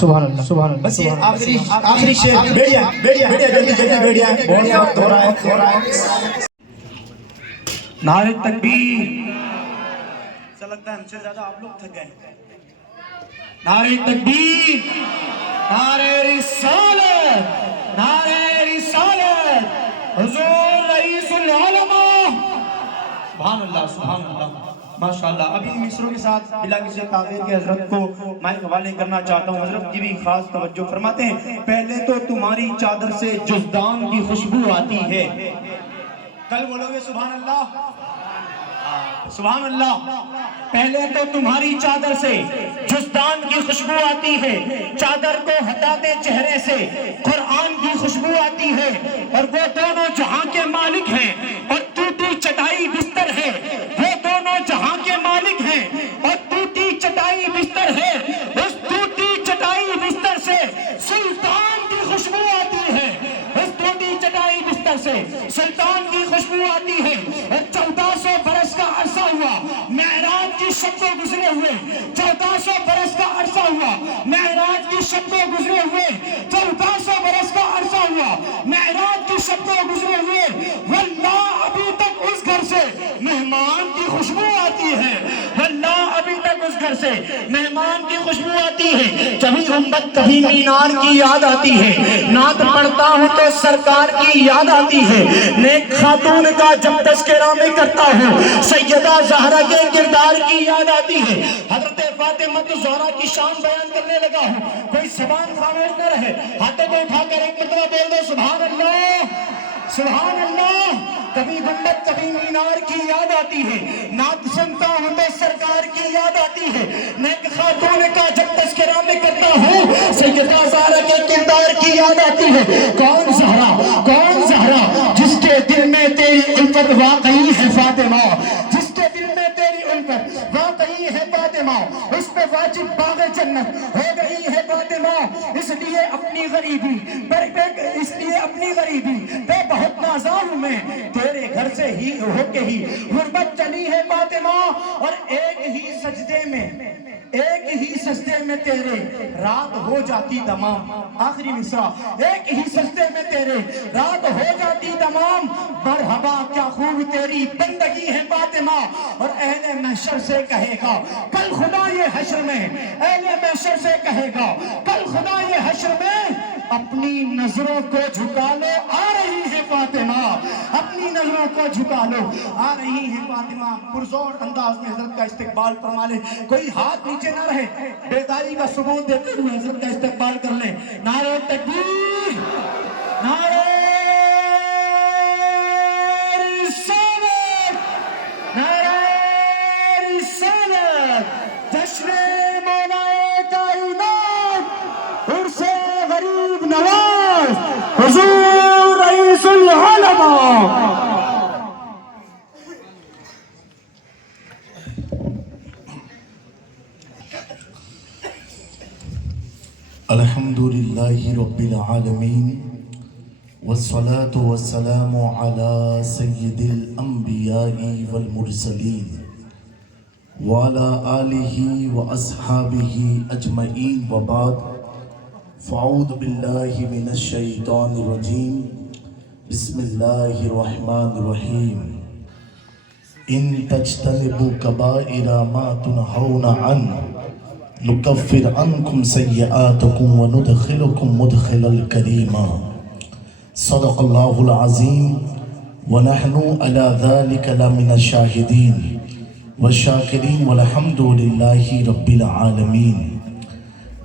سبحان اللہ سبحان اللہ. بس یہ آخری شعر بیٹھیا جلدی بیٹھیا بہت وقت ہو رہا ہے. نعرہ تکبیر. ایسا لگتا ہے ہم سے زیادہ آپ لوگ تھک گئے. نعرہ تکبیر، نعرہ رسالت، نعرہ رسالت، حضور رئیس العلماء. سبحان اللہ سبحان اللہ ماشاءاللہ. ابھی مصروں کے ساتھ بلا کسی تاخیر کے حضرت کو مائک حوالے کرنا چاہتا ہوں. حضرت کی بھی خاص توجہ فرماتے ہیں. پہلے تو تمہاری چادر سے جزدان کی خوشبو آتی ہے. کل بولو گے سبحان اللہ سبحان اللہ. پہلے تو تمہاری چادر سے جزدان کی خوشبو آتی ہے. چادر کو ہٹا دے چہرے سے قرآن کی خوشبو آتی ہے. اور وہ دونوں جہاں کے مالک ہیں اور ٹوٹی چٹائی بستر ہے. وہ دونوں جہاں کے مالک ہیں اور ٹوٹی چٹائی بستر ہے. اس ٹوٹی چٹائی بستر سے سلطان کی خوشبو آتی ہے. اس ٹوٹی چٹائی بستر سے سلطان کی خوشبو آتی ہے. اور 1400 برس کا عرصہ ہوا معراج کی شب کو گزرے ہوئے. 1400 برس کا عرصہ ہوا معراج کی شب کو گزرے ہوئے. 1400 برس کا عرصہ ہوا معراج کی شب کو گزرے ہوئے. واللہ ابھی تک اس گھر سے مہمان کی خوشبو آتی ہے. واللہ ابھی تک اس گھر سے مہمان کی خوشبو آتی ہے. کبھی امت کبھی مینار کی یاد آتی ہے. نعت پڑھتا ہوں تو سرکار کی یاد آتی ہے. نیک خاتون کا جب تذکرہ میں کرتا ہوں سیدہ زہرا کے کردار کی یاد آتی ہے. حضرت فاطمہ زہرا کی شان بیان کرنے لگا ہوں. کوئی زبان خاموش نہ رہے. ہاتھوں کو اٹھا کر ایک مرتبہ بول دو سبحان اللہ سبحان اللہ. کبھی گنبد کبھی مینار کی یاد آتی ہے. نعت سنتا ہوں تو سرکار کی یاد آتی ہے. نیک خاتون کا جب تذکرہ میں کرتا ہوں سیدہ زہرا کے کردار کی یاد آتی ہے. کون زہرا جس کے دل میں تیری الفت واقعی ہے فاطمہ. جس کے دل میں تیری الفت واقعی ہے فاطمہ. اس پہ واجب باغ جنت ہو گئی ہے فاطمہ. اس لیے اپنی غریبی پہ بہت نازا ہوں میں. تیرے گھر سے ہی ہو کے ہی غربت چلی ہے فاطمہ. اور ایک ہی سجدے میں تیرے رات ہو جاتی تمام. آخری مصرع. ایک ہی سجدے میں تیرے رات ہو جاتی تمام. مرحبا کیا خوب تیری بندگی ہے فاطمہ. اور اہل محشر سے کہے گا کل خدا یہ حشر میں. اہل محشر سے کہے گا کل خدا یہ حشر میں اپنی نظروں کو جھکا لو، آ رہی ہے فاطمہ، اپنی نظروں کو جھکا لو، آ رہی ہے فاطمہ۔ پرزور انداز میں حضرت کا استقبال فرما لے، کوئی ہاتھ نیچے نہ رہے، بیداری کا ثبوت دیتے ہوئے حضرت کا استقبال کر لے۔ نعرہ تکبیر، نعرہ رسالت، نعرہ رسالت، جشن مولا کائنات، عرس غریب نواز، حضور رئیس العلماء۔ الحمدللہ رب العالمین، والصلاة والسلام على سید الانبیاء والمرسلین وعلى آلہ واصحابہ اجمعین، وبعد، فاعوذ باللہ من الشیطان الرجیم، بسم اللہ الرحمن الرحیم۔ ان تجتنبوا کبائر ما تنہون عنہ نکفر عنکم سیئاتکم وندخلکم مدخلا کریما۔ صدق اللہ العظیم، ونحن علی ذلک لمن الشاہدین والشاکرین، والحمد للہ رب العالمین۔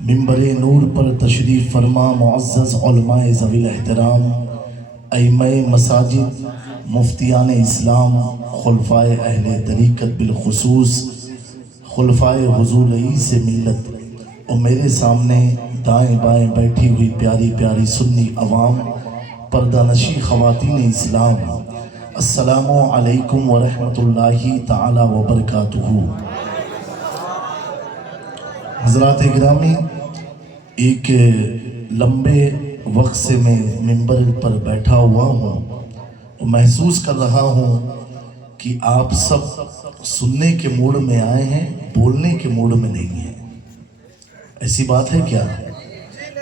منبر نور پر تشریف فرما معزز علماء ذوی الاحترام، ائمہ مساجد، مفتیان اسلام، خلفائے اہل طریقت بالخصوص خلفائے حضور رئیس ملت، اور میرے سامنے دائیں بائیں بیٹھی ہوئی پیاری پیاری سنی عوام، پردہ نشی خواتین اسلام، السلام علیکم ورحمۃ اللہ تعالی وبرکاتہ۔ حضرات گرامی، ایک لمبے وقت سے میں منبر پر بیٹھا ہوا ہوں اور محسوس کر رہا ہوں کہ آپ سب سننے کے موڈ میں آئے ہیں، بولنے کے موڈ میں نہیں ہیں۔ ایسی بات ہے کیا؟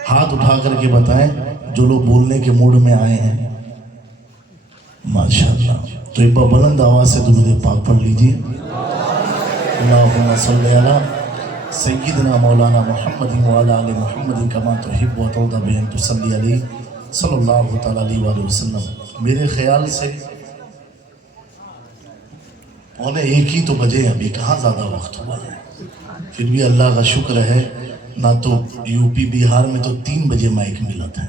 ہاتھ اٹھا کر کے بتائیں جو لوگ بولنے کے موڈ میں آئے ہیں۔ ماشاءاللہ، تو ایک بار بلند آواز سے درود پاک پڑھ لیجئے۔ اللہم صلی علی سیدنا مولانا محمد وعلی آل محمد کما تحب و ترضی بان تصلی علیہ صلی اللہ تعالی علیہ وآلہ وسلم۔ میرے خیال سے 1:15 ہی تو بجے، ابھی کہاں زیادہ وقت ہوا ہے، پھر بھی اللہ کا شکر ہے، نہ تو یو پی بہار میں تو 3 بجے مائک ملا تھا۔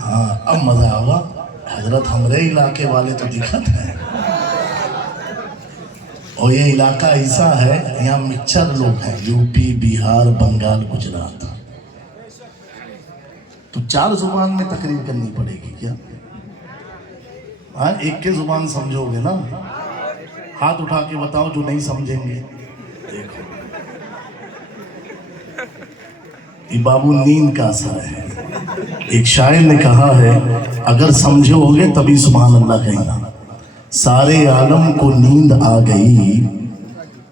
ہاں اب مزہ آگا، حضرت ہمارے علاقے والے تو دکھت ہیں، اور یہ علاقہ ایسا ہے یہاں مکسچر لوگ ہیں، یو پی بہار بنگال گجرات، تو 4 زبان میں تقریر کرنی پڑے گی کیا؟ ہاں ایک کے زبان سمجھو گے نا؟ ہاتھ اٹھا کے بتاؤ جو نہیں سمجھیں گے۔ دیکھو یہ بابو نیند کا اثر ہے۔ ایک شاعر نے کہا ہے، اگر سمجھو گے تبھی سبحان اللہ کہنا۔ سارے عالم کو نیند آ گئی،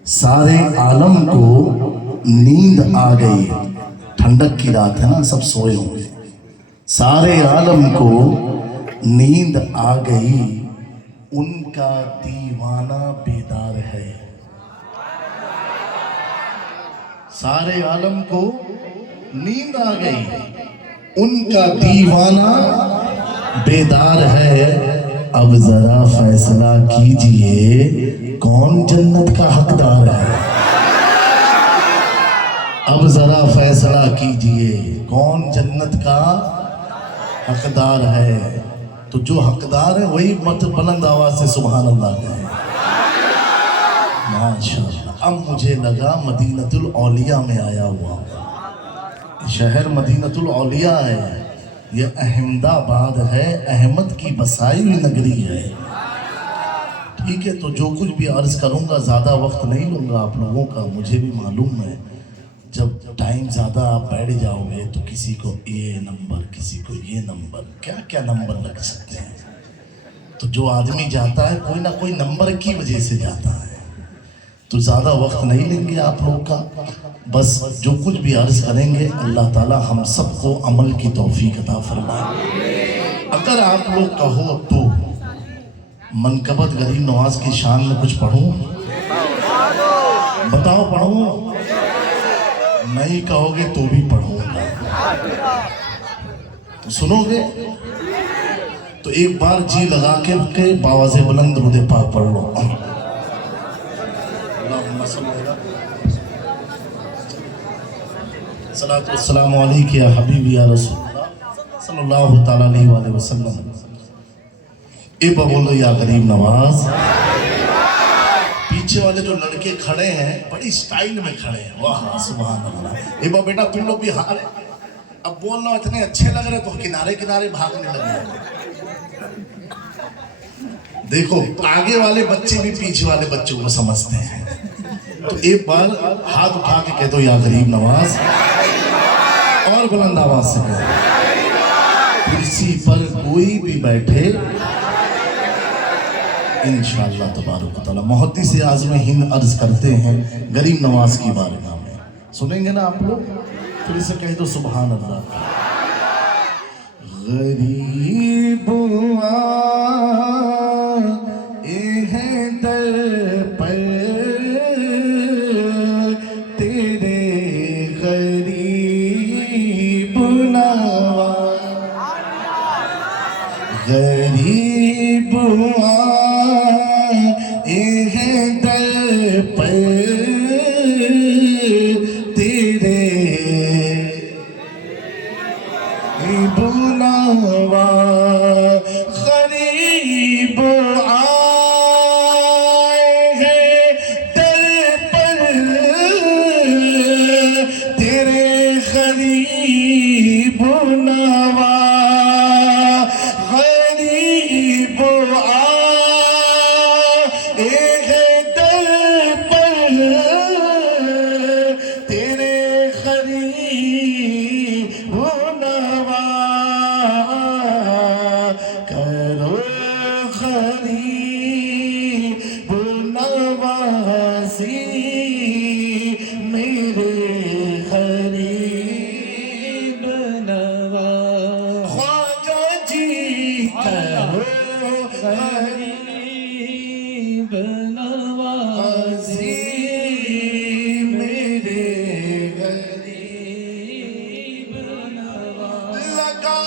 سارے عالم کو نیند آ گئی، ٹھنڈک کی رات ہے نا، سب سوئے ہوں گے۔ سارے عالم کو نیند آ گئی، ان کا دیوانہ بیدار ہے۔ سارے عالم کو نیند آ گئی، ان کا دیوانہ بیدار ہے۔ اب ذرا فیصلہ کیجئے کون جنت کا حقدار ہے۔ اب ذرا فیصلہ کیجئے کون جنت کا حقدار ہے۔ تو جو حقدار ہے وہی مت بلند آواز سے سبحان اللہ کہے۔ ماشاءاللہ، اب مجھے لگا مدینۃ الاولیاء میں آیا ہوا، شہر مدینۃ الاولیاء ہے، یہ احمد آباد ہے، احمد کی بسائی ہوئی نگری ہے۔ ٹھیک ہے، تو جو کچھ بھی عرض کروں گا زیادہ وقت نہیں لوں گا آپ لوگوں کا، مجھے بھی معلوم ہے جب ٹائم زیادہ آپ بیٹھ جاؤ گے تو کسی کو یہ نمبر، کسی کو یہ نمبر، کیا کیا نمبر لگ سکتے ہیں۔ تو جو آدمی جاتا ہے کوئی نہ کوئی نمبر کی وجہ سے جاتا ہے، تو زیادہ وقت نہیں لیں گے آپ لوگ کا، بس جو کچھ بھی عرض کریں گے اللہ تعالی ہم سب کو عمل کی توفیق عطا فرمائے۔ اگر آپ لوگ کہو تو منقبت غریب نواز کی شان میں کچھ پڑھوں؟ بتاؤ پڑھوں؟ नहीं कहोगे तो भी पढ़ूंगा, तो सुनोगे तो एक बार जी लगा के बावाज़े बुलंद रुदे पाक पढ़ लो। सलातु वस्सलामु अलैका या हबीबी या रसूलल्लाह सल्लल्लाहु तआला अलैहि वसल्लम। ए बोलो या गरीब नवाज। पीछे वाले जो लड़के खड़े हैं बड़ी स्टाइल में खड़े हैं, वाह सुभान अल्लाह। ए बेटा तुम लोग भी हार, अब बोलना इतने अच्छे लग रहे तो किनारे किनारे भागने लगे। देखो आगे वाले बच्चे भी पीछे वाले बच्चों को समझते हैं, तो एक बार हाथ उठा के कह दो या गरीब नवाज, और बुलंद आवाज से कहो। कुर्सी पर कोई भी बैठे इंशाअल्लाह तबारक तआला। मुहद्दिस आज़म हिंद अर्ज करते हैं गरीब नवाज की बारगाह में, सुनेंगे ना आप लोग, फिर से कह दो सुभान अल्लाह। गरीब आए हैं दर पर तेरे गरीब नवाज, गरीब आए हैं दर पर तेरे बुलावा, गरीब आए हैं दर पर तेरे गरीब नवा, गरीब आए हैं दर पर तेरे गरीब नवा, करो गरीब नवाज़ी मेरे गरीब नवाज़। ख्वाजा जी करो गरीब नवाज़ी मेरे गरीब नवाज़। लगा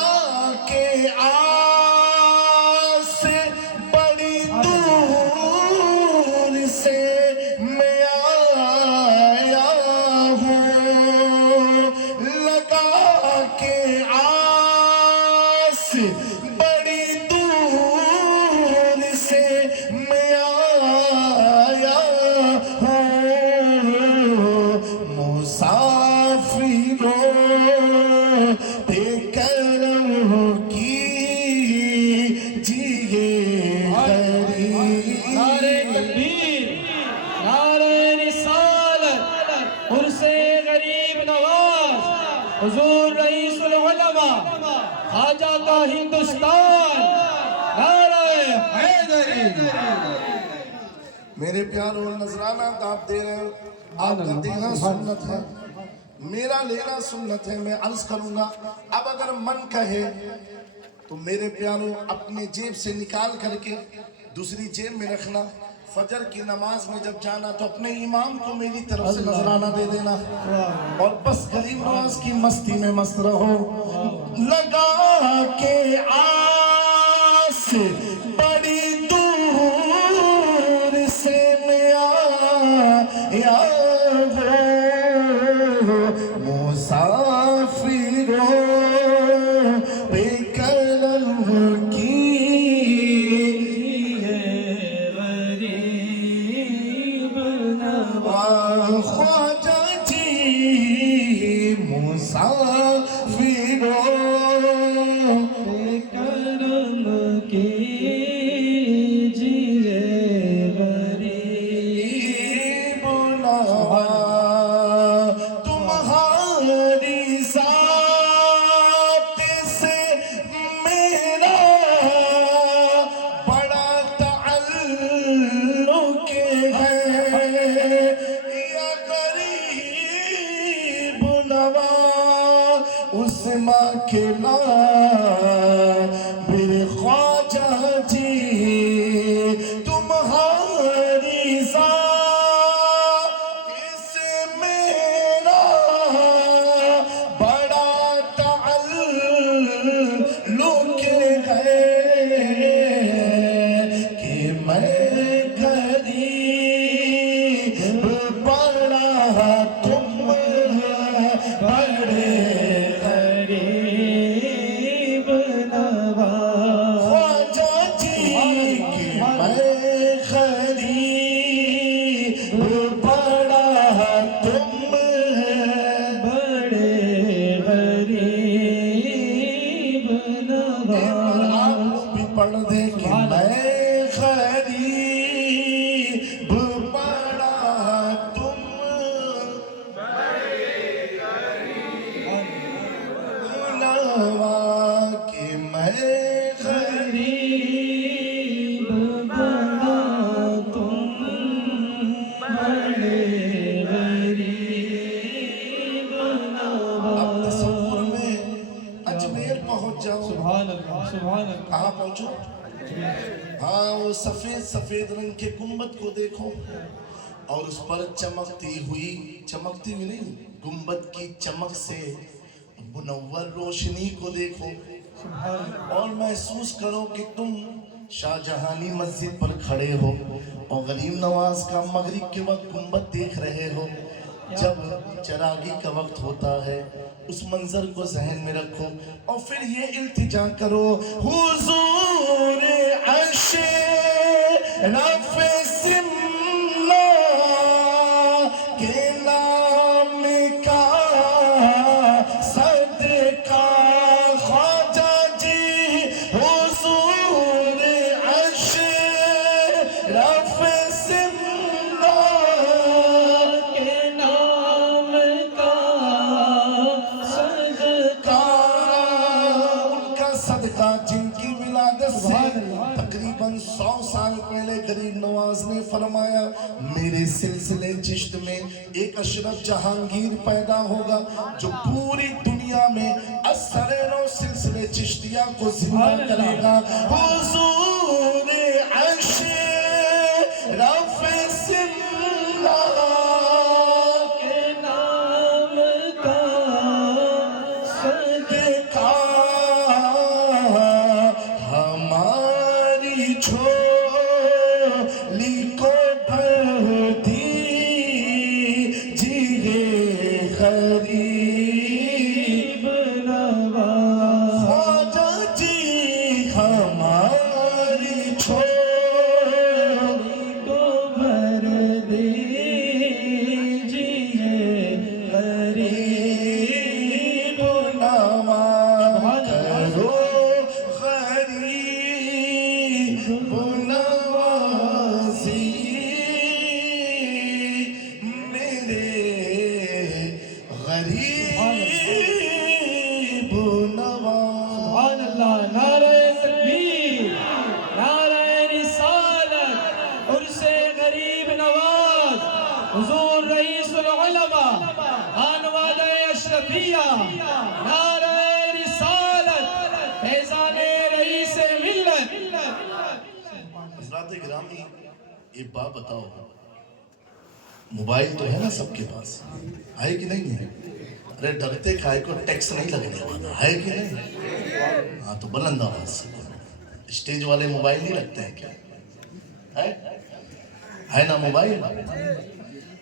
के आस बड़ी दूर से मैं आया हूँ, लगा के आस बड़ी दूर से मैं आया हूँ, मुसाफिरों पे करम कीजिए नारे तकबीर, नारे रिसालत, उर्से गरीब नवाज, हुजूर रईसुल उलमा, ख्वाजा का हिंदुस्तान, नारे हैदरी। मेरे प्यार और नजराना आप दे रहे हो, आपका देना सुन्नत है, मेरा लेना सुन्नत है। मैं अर्ज करूंगा अब अगर मन कहे तो मेरे प्यारों अपने जेब से निकाल करके दूसरी जेब में रखना। फजर की नमाज में जब जाना तो अपने इमाम को मेरी तरफ से नजराना दे देना, और बस गरीब नवाज की मस्ती में मस्त रहो। लगा के आस बड़ी दूर से मैं आया हूँ, मुसाफिरों पे करम कीजिए गरीब नवाज। ख्वाजा जी मुसाफिरों पे करम कीजिए गरीब नवाज। तुम्हारी ज़ात से मेरा बड़ा ताल्लुक है, या गरीब नवाज उस माँ के मेरे ख्वाजा जी। तुम्हारी ज़ात से मेरा गरीब बना तुम बड़े गरीब नवाज। अब तसव्वुर में अजमेर पहुंच जाओ। सुभान अल्लाह, सुभान अल्लाह। कहाँ पहुंचो? हाँ, वो सफेद सफेद रंग के गुंबद को देखो और उस पर चमकती हुई नहीं, गुंबद की चमक से मुनव्वर रोशनी को देखो और महसूस करो कि तुम शाहजहानी मस्जिद पर खड़े हो और गरीब नवाज का मगरिब के वक्त गुंबद देख रहे हो। जब चरागी का वक्त होता है उस मंजर को ज़हन में रखो और फिर ये इल्तिजा करो, हुजूर अर्शे रफ़े सिम्मा के नाम का सदका ख्वाजा जी, हुजूर अर्शे रफ़े सिम्मा के नाम का सदका। उनका सदका जिनकी विलादत से तकरीबन 100 साल पहले गरीब नवाज ने फरमाया, मेरे सिलसिले चिश्त में एक अशरफ जहांगीर पैदा होगा जो पूरी दुनिया में असर-ए-नो सिलसिले चिश्तिया को जिंदा करेगा। हुजूर अर्शे रफ़े सिम्मा के नाम का सदका हमारी झोली को भर दीजिए गरीब नवाज। ख्वाजा जी, हमारी झोली को भर दीजिए गरीब नवाज करो, गरीब नवाजी मेरे गरीब नवाज। सुभान अल्लाह। नारे तकबीर, नारे रिसालत, उर्से गरीब नवाज, हुजूर रईसुल उलमा, खानवादा अशरफिया, नारे रिसालत, फैज़ाने रईस मिल्लत। हज़रात गिरामी, एक बात बताओ, मोबाइल तो है ना सबके पास, है कि नहीं है? अरे डरते खाए को टैक्स नहीं लगने वाला है कि नहीं? हाँ तो बुलंद आवाज से बोलो। स्टेज वाले मोबाइल नहीं रखते हैं क्या? है ना मोबाइल?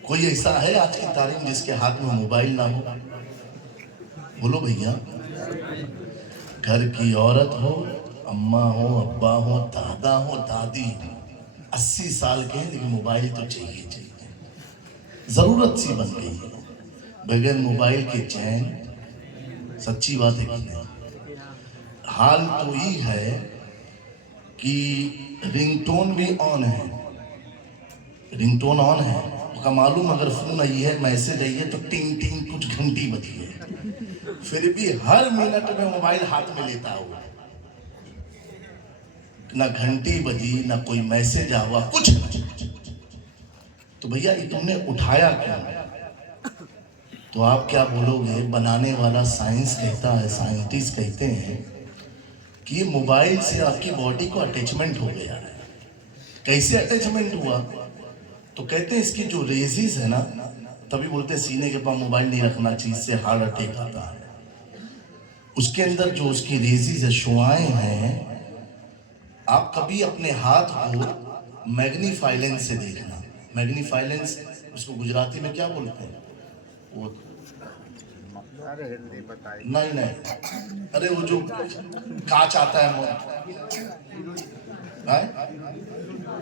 कोई ऐसा है आज की तारीख जिसके हाथ में मोबाइल ना हो? बोलो भैया। घर की औरत हो, अम्मा हो, अब्बा हो, दादा हो, दादी हो, 80 साल के हैं लेकिन मोबाइल तो चाहिए चाहिए, जरूरत सी बन गई है। बगैर मोबाइल के चैन, सच्ची बात है कि नहीं? हाल तो ये है कि रिंगटोन भी ऑन है, रिंगटोन ऑन है उसका मालूम, अगर फोन आई है, मैसेज आई है तो टिंग टिंग कुछ घंटी बजी है, फिर भी हर मिनट में मोबाइल हाथ में लेता हुआ, ना घंटी बजी ना कोई मैसेज आवा, कुछ नहीं। तो भैया ये तुमने उठाया क्यों? तो आप क्या बोलोगे? बनाने वाला साइंस कहता है, साइंटिस्ट कहते हैं कि ये मोबाइल से आपकी बॉडी को अटैचमेंट हो गया है। कैसे अटैचमेंट हुआ? तो कहते हैं इसकी जो रेजिस है ना, तभी बोलते हैं सीने के पास मोबाइल नहीं रखना चाहिए, इससे हार्ट अटैक आता है। उसके अंदर जो उसकी रेजिस है, शुआएं हैं, आप कभी अपने हाथ को मैग्नीफाई लेंस से देखना। मैग्नीफाई लेंस उसको गुजराती में क्या बोलते हैं? वो नहीं, अरे वो जो कांच आता है,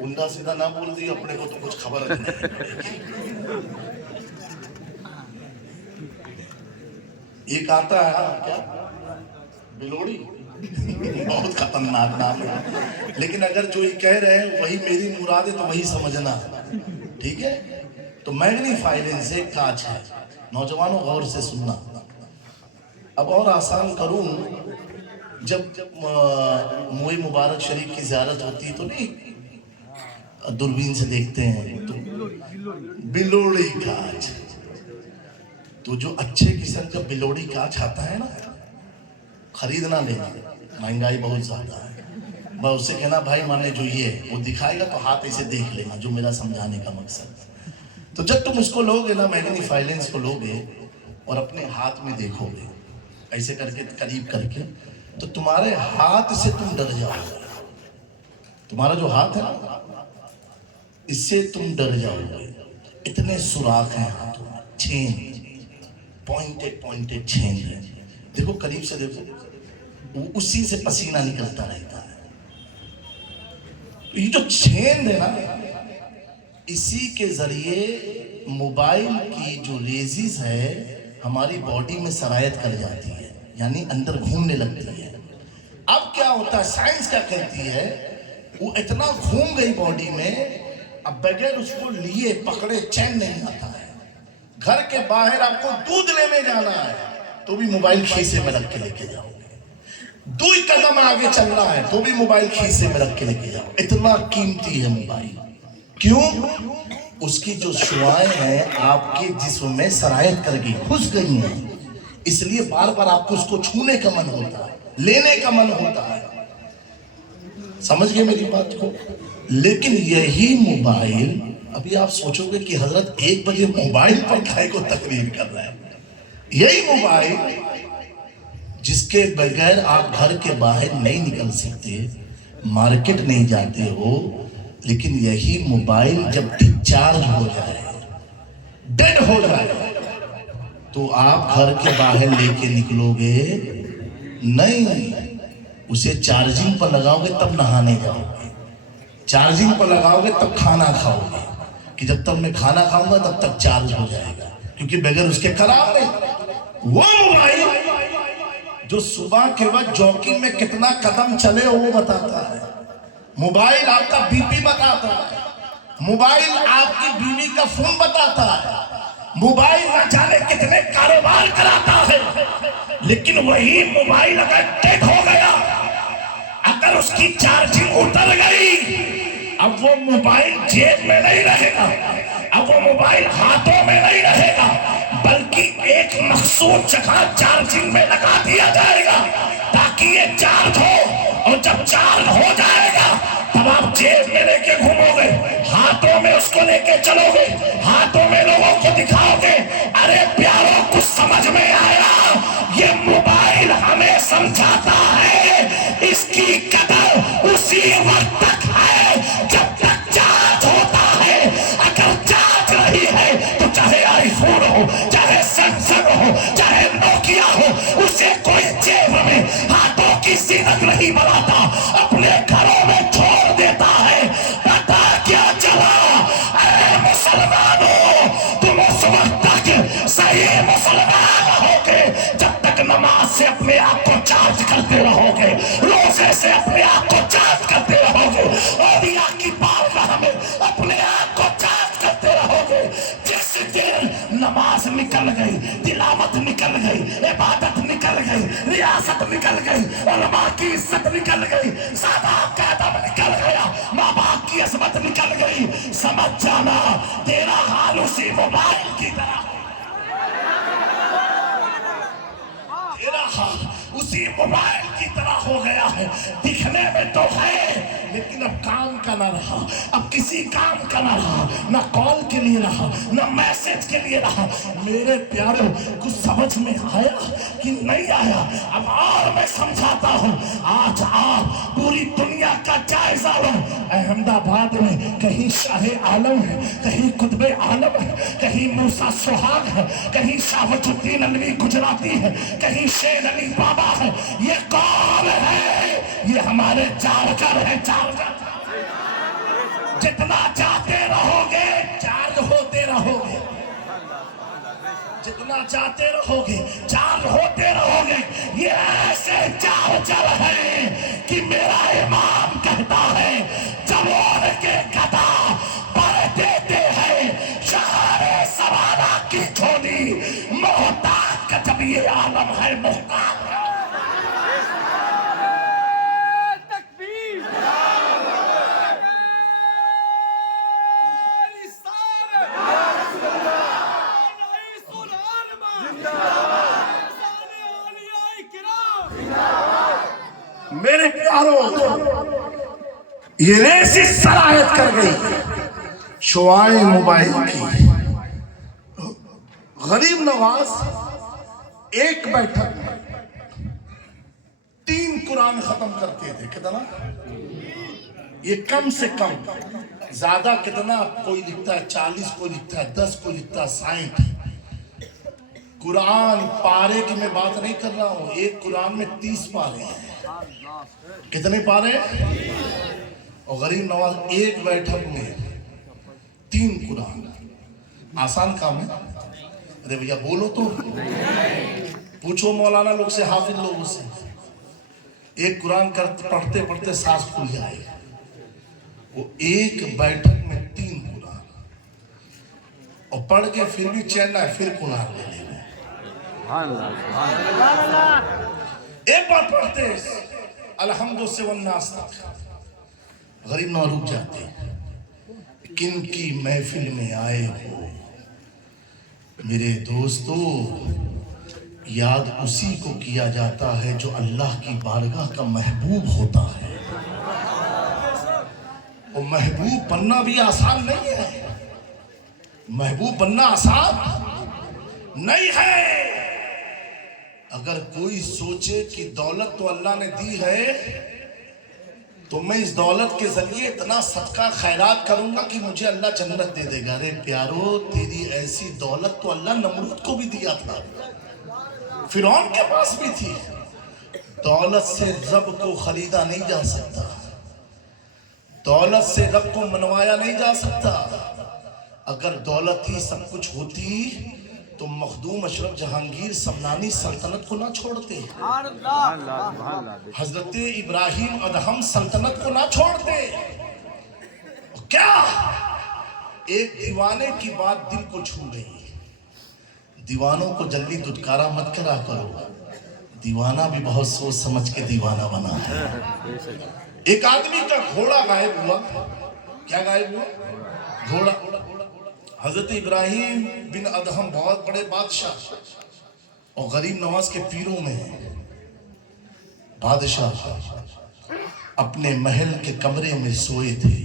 उल्टा सीधा ना बोल दिया, अपने को तो कुछ खबर नहीं। एक आता है क्या, बिलोड़ी, बहुत खतरनाक नाम है, लेकिन अगर जो ये कह रहे हैं वही मेरी मुराद है तो वही समझना, ठीक है? तो मैग्नीफाई लेंस एक कांच है, नौजवानों गौर से सुनना। अब और आसान करूं जब मोए मुबारक शरीफ की ज़ियारत होती है तो नहीं दूरबीन से देखते हैं तो बिलोड़ी कांच, तो जो अच्छे किस्म का बिलोड़ी कांच आता है ना, खरीदना लेना, महंगाई बहुत ज्यादा है। मैं उससे कहना भाई माने जो ये वो दिखाएगा तो हाथ ऐसे देख लेना, जो मेरा समझाने का मकसद। तो जब तुम उसको लोगे ना, मैग्नीफाई लेंस को लोगे और अपने हाथ में देखोगे ऐसे करके करीब करके, तो तुम्हारे हाथ से तुम डर जाओगे। तुम्हारा जो हाथ है ना, इससे तुम डर जाओगे। इतने सुराख हैं हाथों में, छेद, पॉइंटेड छेद है। देखो करीब से देखो, उसी से पसीना निकलता रहता है। ये जो छेद है ना, इसी के जरिए मोबाइल की जो रेजिस है हमारी बॉडी में सरायत कर जाती है, यानी अंदर घूमने लगती है। अब क्या होता है, साइंस क्या कहती है, वो इतना घूम गई बॉडी में, अब बगैर उसको लिए पकड़े चैन नहीं आता है। घर के बाहर आपको दूध लेने जाना है तो भी मोबाइल खीसे में रख के लेके जाओगे। 2 कदम आगे चलना है तो भी मोबाइल खीसे में रख के लेके जाओ। इतना कीमती है मोबाइल। क्यों? उसकी जो शुआएं हैं आपके जिस्म में सरायत कर गई, घुस गई हैं, इसलिए बार बार आपको उसको छूने का मन होता है, लेने का मन होता है। समझ गए मेरी बात को? लेकिन यही मोबाइल, अभी आप सोचोगे कि हजरत 1 बजे मोबाइल पर काय को तकरीर कर रहे हैं। यही मोबाइल जिसके बगैर आप घर के बाहर नहीं निकल सकते, मार्केट नहीं जाते हो, लेकिन यही मोबाइल जब डिस्चार्ज हो जाए, डेड हो जाए, तो आप घर के बाहर लेके निकलोगे नहीं, उसे चार्जिंग पर लगाओगे तब नहाने जाओगे, चार्जिंग पर लगाओगे तब खाना खाओगे, कि जब तक मैं खाना खाऊंगा तब तक चार्ज हो जाएगा, क्योंकि बगैर उसके खराब नहीं। वो मोबाइल जो सुबह के वक्त जॉगिंग में कितना कदम चले वो बताता है, मोबाइल आपका बीपी बताता है, मोबाइल आपकी बीवी का फोन बताता है, मोबाइल न जाने कितने कारोबार कराता है। लेकिन वही मोबाइल अगर डेड हो गया, अगर उसकी चार्जिंग उतर गई, अब वो मोबाइल जेब में नहीं रहेगा, अब वो मोबाइल हाथों में नहीं रहेगा, बल्कि एक मखसूस जगह चार्जिंग में लगा दिया जाएगा ताकि ये चार्ज हो। और जब चार्ज हो जाएगा तब आप जेब में लेके घूमोगे, हाथों में उसको लेके चलोगे, हाथों में लोगों को दिखाओगे। अरे प्यारों, कुछ समझ में आया? ये मोबाइल हमें समझाता है इसकी कदर उसी वक्त तक है जब तक चार्ज होता है। अगर चार्ज रही है तो चाहे आईफोन हो, चाहे सैमसंग हो, चाहे नोकिया हो, उसे कोई जेब में हाथों की जीनत नहीं बनाता, अपने घरों में छोड़ देता है। पता क्या चला? अरे मुसलमानों, तुम उस वक्त तक सही मुसलमान रहोगे जब तक नमाज से अपने आप को चार्ज करते रहोगे, रोजे से अपने आप को चार्ज करते रहोगे, औलिया की बारगाह में अपने आप को चार्ज करते रहोगे। जिस दिन नमाज निकल गई, तिलावत निकल गई, इबादत निकल गई, रियासत निकल गई, उलमा की इज्जत निकल गई, सादा कायदा निकल गया, माँ बाप की अजमत निकल गई, समझ जाना तेरा हाल उसी मोबाइल की तरह, तेरा हाल उसी मोबाइल की तरह हो गया है। दिखने में तो है लेकिन अब काम का ना रहा, अब किसी काम का ना रहा, ना कॉल के लिए रहा, ना मैसेज के लिए रहा। मेरे प्यारे, कुछ समझ में आया कि नहीं आया? अब और मैं समझाता हूँ। आज आप पूरी दुनिया का जायजा लो। अहमदाबाद में कहीं शाहे आलम है, कहीं कुतुबे आलम है, कहीं मूसा सुहाग है, कहीं शाहवजुद्दीन अलवी गुजराती है, कहीं शेर अली बाबा है। ये कौन है? ये हमारे चार्जर है, चार्जर। जितना चाहते रहोगे चार्ज होते रहोगे, जितना चाहते रहोगे चार्ज होते रहोगे। ये ऐसे चार्जर है कि मेरा इमाम कहता है जवान के गदा पर देते हैं शहर सवारा की झोली। मोहताज का जब ये आलम है, मोहताज میرے پیاروں یہ ایسی صلاحیت کر گئی شعاع موبائل کی. غریب نواز ایک بیٹھک میں 3 قرآن ختم کرتے تھے. کتنا؟ یہ کم سے کم. زیادہ کتنا؟ کوئی لکھتا ہے 40, کوئی لکھتا ہے 10, کوئی لکھتا ہے 60. قرآن پارے کی میں بات نہیں کر رہا ہوں. ایک قرآن میں 30 پارے ہیں. کتنے پارے؟ اور غریب نواز ایک بیٹھک میں 3 قرآن. آسان کام ہے؟ ارے بھیا بولو تو. پوچھو مولانا لوگ سے, حافظ لوگوں سے. ایک قرآن پڑھتے پڑھتے سانس کھل جائے. وہ ایک بیٹھک میں 3 قرآن, اور پڑھ کے پھر بھی چین نہ ہے, پھر قرآن لے لے. ایک بار پڑھتے الحمد سے والناس تک, غریب نہ رک جاتے. کن کی محفل میں آئے ہو میرے دوستو, یاد اسی کو کیا جاتا ہے جو اللہ کی بارگاہ کا محبوب ہوتا ہے. اور محبوب بننا بھی آسان نہیں ہے. محبوب بننا آسان نہیں ہے. اگر کوئی سوچے کہ دولت تو اللہ نے دی ہے تو میں اس دولت کے ذریعے اتنا صدقہ خیرات کروں گا کہ مجھے اللہ جنت دے دے گا. ارے پیارو, تیری ایسی دولت تو اللہ نمرود کو بھی دیا تھا, فرعون کے پاس بھی تھی. دولت سے رب کو خریدا نہیں جا سکتا, دولت سے رب کو منوایا نہیں جا سکتا. اگر دولت ہی سب کچھ ہوتی تو مخدوم اشرف جہانگیر سمنانی سلطنت کو نہ چھوڑتے, حضرت ابراہیم ادہم سلطنت کو نہ چھوڑتے. کیا ایک دیوانے کی بات دل کو چھو گئی. دیوانوں کو جلدی دھتکارا مت کرا کرو, دیوانہ بھی بہت سوچ سمجھ کے دیوانہ بنا ہے. ایک آدمی کا گھوڑا غائب ہوا. کیا غائب ہوا؟ گھوڑا. حضرت ابراہیم بن ادہم بہت بڑے بادشاہ اور غریب نواز کے پیروں میں بادشاہ اپنے محل کے کمرے میں سوئے تھے.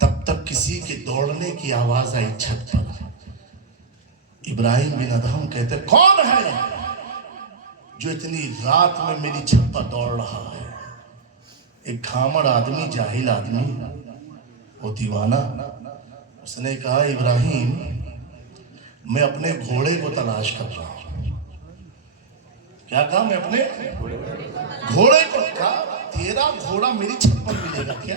تب تک کسی کے دوڑنے کی آواز آئی چھت پر. ابراہیم بن ادہم کہتے, کون ہے جو اتنی رات میں میری چھت پر دوڑ رہا ہے؟ ایک گھامڑ آدمی, جاہل آدمی, وہ دیوانہ. اس نے کہا, ابراہیم میں اپنے گھوڑے کو تلاش کر رہا ہوں. کیا کہا؟ میں اپنے گھوڑے کو. کہا تیرا گھوڑا میری چھت پر ملے گا کیا؟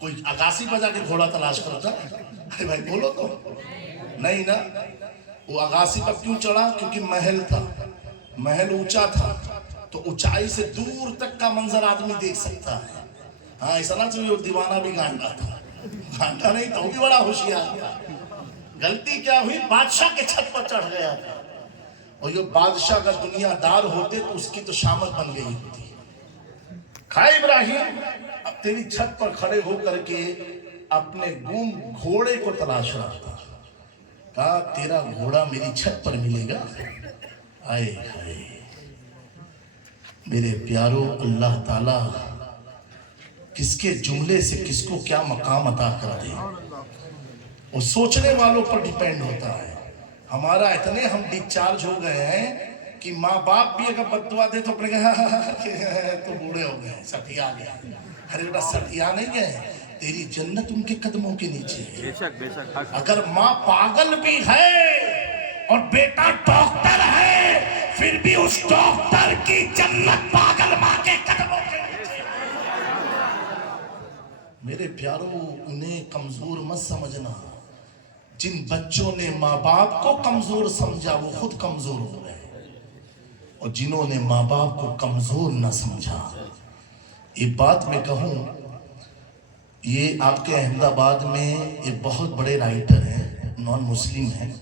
کوئی اگاسی پر جا کے گھوڑا تلاش کرتا ہے؟ ارے بھائی بولو تو. نہیں نا. وہ اگاسی پر کیوں چڑھا؟ کیونکہ محل تھا, محل اونچا تھا, تو اونچائی سے دور تک کا منظر آدمی دیکھ سکتا ہے. ہاں ایسا نہ چاہیے وہ دیوانہ بھی گانڈا تھا. گانڈا نہیں تھا, وہ بھی بڑا ہوشیار تھا. غلطی کیا ہوئی؟ بادشاہ کے چھت پر چڑھ گیا تھا. اور یہ بادشاہ کا دنیا دار ہوتے تو اس کی تو شامت بن گئی ہوتی. کھائے ابراہیم اب تیری چھت پر کھڑے ہو کر کے اپنے گم گھوڑے کو تلاش رہا تھا. کہا تیرا گھوڑا میری چھت پر ملے گا؟ آئے ہائے میرے پیارو, اللہ تعالیٰ کس کے جملے سے کس کو کیا مقام عطا کر دے وہ سوچنے والوں پر ڈیپینڈ ہوتا ہے. ہمارا اتنے ہم ڈسچارج ہو گئے ہیں کہ ماں باپ بھی اگر بد دعا دے تو اپنے تو بوڑھے ہو گئے, سٹیا گیا. ارے بیٹا سٹیا نہیں ہے, تیری جنت ان کے قدموں کے نیچے ہے. اگر ماں پاگل بھی ہے اور بیٹا ڈاکٹر ہے, پھر بھی اس ڈاکٹر کی جنت پاگل ماں کے قدموں کے نیچے. میرے پیاروں, انہیں کمزور مت سمجھنا. جن بچوں نے ماں باپ کو کمزور سمجھا وہ خود کمزور ہو گئے, اور جنہوں نے ماں باپ کو کمزور نہ سمجھا. ایک بات میں کہوں, یہ آپ کے احمد آباد میں ایک بہت بڑے رائٹر ہیں, نان مسلم ہیں.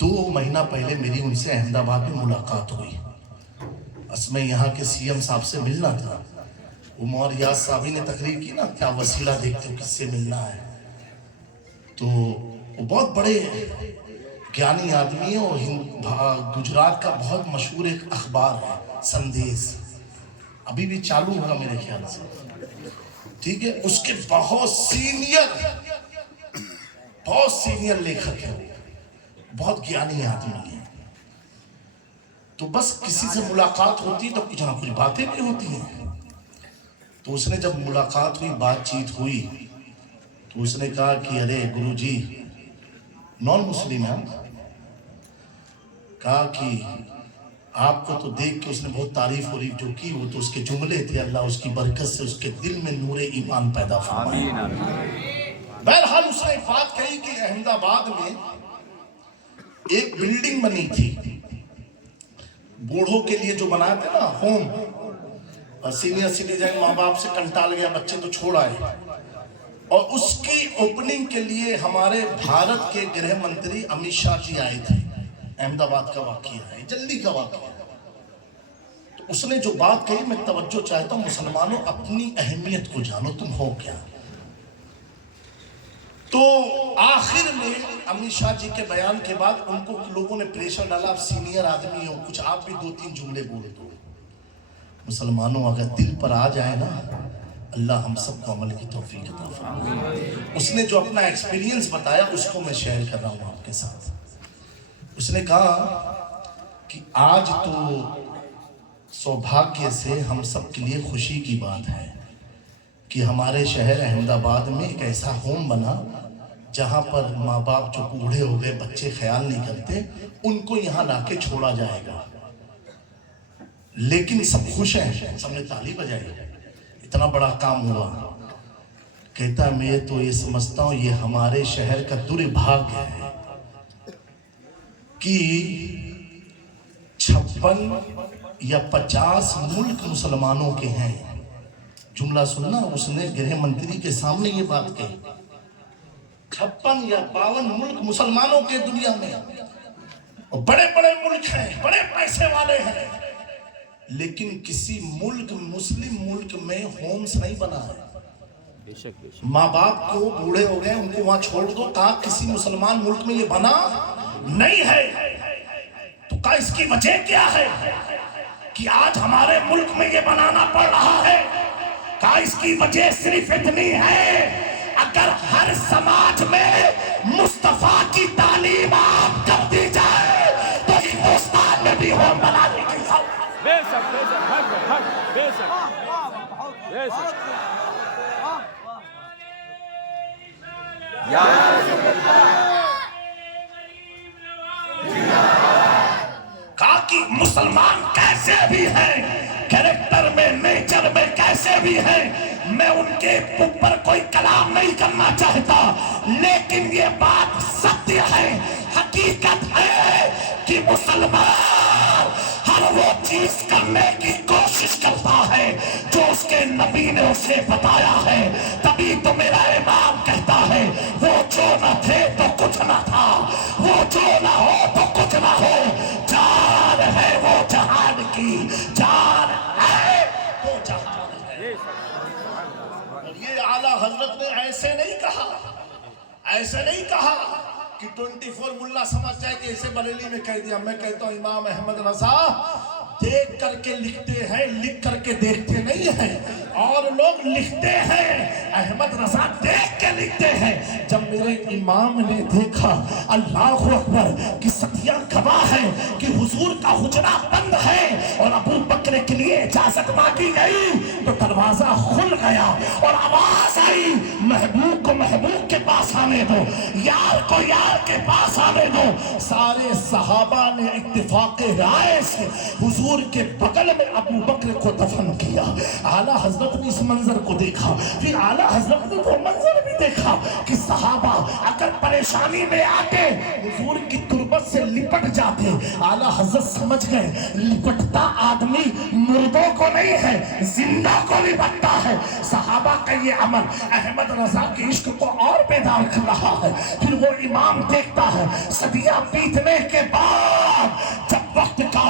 2 مہینہ پہلے میری ان سے احمد آباد میں ملاقات ہوئی. اس میں یہاں کے سی ایم صاحب سے ملنا تھا. عمر یاس صاحبی نے تقریر کی نا, کیا وسیلہ دیکھتے ہو کس سے ملنا ہے, تو وہ بہت بڑے ज्ञानी आदमी है और गुजरात का बहुत मशहूर एक अखबार है संदेश, अभी भी चालू होगा मेरे ख्याल से, ठीक है। उसके बहुत सीनियर लेखक है, बहुत ज्ञानी आदमी है। तो बस किसी से मुलाकात होती तो कुछ ना कुछ बातें भी होती हैं। तो उसने जब मुलाकात हुई, बातचीत हुई, तो उसने कहा कि अरे गुरुजी, नॉन मुस्लिम है, कहा कि आपको तो देख के उसने बहुत तारीफ जो की, वो तो उसके जुमले थे, अल्लाह उसकी बरकत से उसके दिल में नूरे ईमान पैदा फरमाए। बहरहाल उसने बात कही कि अहमदाबाद में एक बिल्डिंग बनी थी, बूढ़ों के लिए जो बनाए थे ना होम, और सीनियर सिटीजन माँ बाप से कंटाल गया, बच्चे तो छोड़ आए, और उसकी ओपनिंग के लिए हमारे भारत के गृह मंत्री अमित शाह जी आए थे। अहमदाबाद का वाकया है, जल्दी का वाकया है। तो उसने जो बात कही, मैं तवज्जो चाहता हूं, मुसलमानों अपनी अहमियत को जानो, तुम हो क्या। तो आखिर में अमित शाह जी के बयान के बाद उनको लोगों ने प्रेशर डाला, आप सीनियर आदमी हो, कुछ आप भी 2-3 जुमले बोल दो। मुसलमानों अगर दिल पर आ जाए ना, अल्लाह हम सबको अमल की तौफीक अता फरमाए। उसने जो अपना एक्सपीरियंस बताया उसको मैं शेयर कर रहा हूँ आपके साथ। उसने कहा कि आज तो सौभाग्य से हम सब के लिए खुशी की बात है कि हमारे शहर अहमदाबाद में एक ऐसा होम बना जहाँ पर माँ बाप जो बूढ़े हो गए, बच्चे ख्याल नहीं करते, उनको यहाँ लाके छोड़ा जाएगा। लेकिन सब खुश हैं, सबने ताली बजाई, इतना बड़ा काम हुआ। कहता मैं तो ये समझता हूँ ये हमारे शहर का दुर्भाग्य है कि 56 या 50 मुल्क मुसलमानों के हैं। जुमला सुनना, उसने गृह मंत्री के सामने ये बात कही। 56 या 52 मुल्क मुसलमानों के दुनिया में, और बड़े बड़े मुल्क हैं, बड़े पैसे वाले हैं, लेकिन किसी मुल्क, मुस्लिम मुल्क में होम्स नहीं बना है। माँ बाप को बूढ़े हो गए, उनको वहां छोड़ दो, कहा किसी मुसलमान मुल्क में ये बना नहीं है। तो क्या इसकी वजह क्या है कि आज हमारे मुल्क में ये बनाना पड़ रहा है? क्या इसकी वजह सिर्फ इतनी है, अगर हर समाज में मुस्तफा की तालीम आप कर दी जाए तो हिंदुस्तान में भी होम बनाने की बेशक बेशक हक बेशक बेशक कहा कि मुसलमान कैसे भी हैं, कैरेक्टर में, नेचर में कैसे भी हैं, मैं उनके ऊपर कोई कलाम नहीं करना चाहता, लेकिन ये बात सत्य है, हकीकत है कि मुसलमान हर वो चीज करने की कोशिश करता है जो उसके नबी ने उसे बताया है। तभी तो मेरा इमाम कहता है, वो जो न थे तो कुछ न था, वो जो न हो तो कुछ न हो, जान है वो जहान की, जान है वो जहान है। ये आला हजरत ने ऐसे नहीं कहा, ऐसे नहीं कहा कि 24 मुल्ला समझ जाए कि ऐसे बरेली में कह दिया। मैं कहता हूँ इमाम अहमद रजा देख करके लिखते हैं, लिख करके देखते नहीं हैं। और लोग लिखते हैं, अहमद रजा देख के लिखते हैं। जब मेरे इमाम ने देखा, अल्लाह अकबर, कि सतिया गवाह है कि हुजूर का हुजरा बंद है और अबू बकर के लिए इजाजत मांगी गई, तो दरवाजा खुल गया और आवाज आई, महबूब को महबूब के पास आने दो, यार को यार के पास आने दो। सारे सहाबा ने इत्तिफाक राय से हुजूर के बगल में अबू बकर को दफन किया। आला हजरत ने इस मंजर को देखा, फिर आला हजरत ने वो मंजर भी देखा कि सहाबा अगर परेशानी में आके हुजूर की तुरबत से लिपट जाते। आला हजरत समझ गए, लिपटता आदमी मुर्दों को नहीं है, जिंदा को लिपटता है। सहाबा का ये अमल अहमद रजा के इश्क को और बेदार कर रहा है। फिर वो इमाम देखता है, सदियां बीतने के बाद जब वक्त का,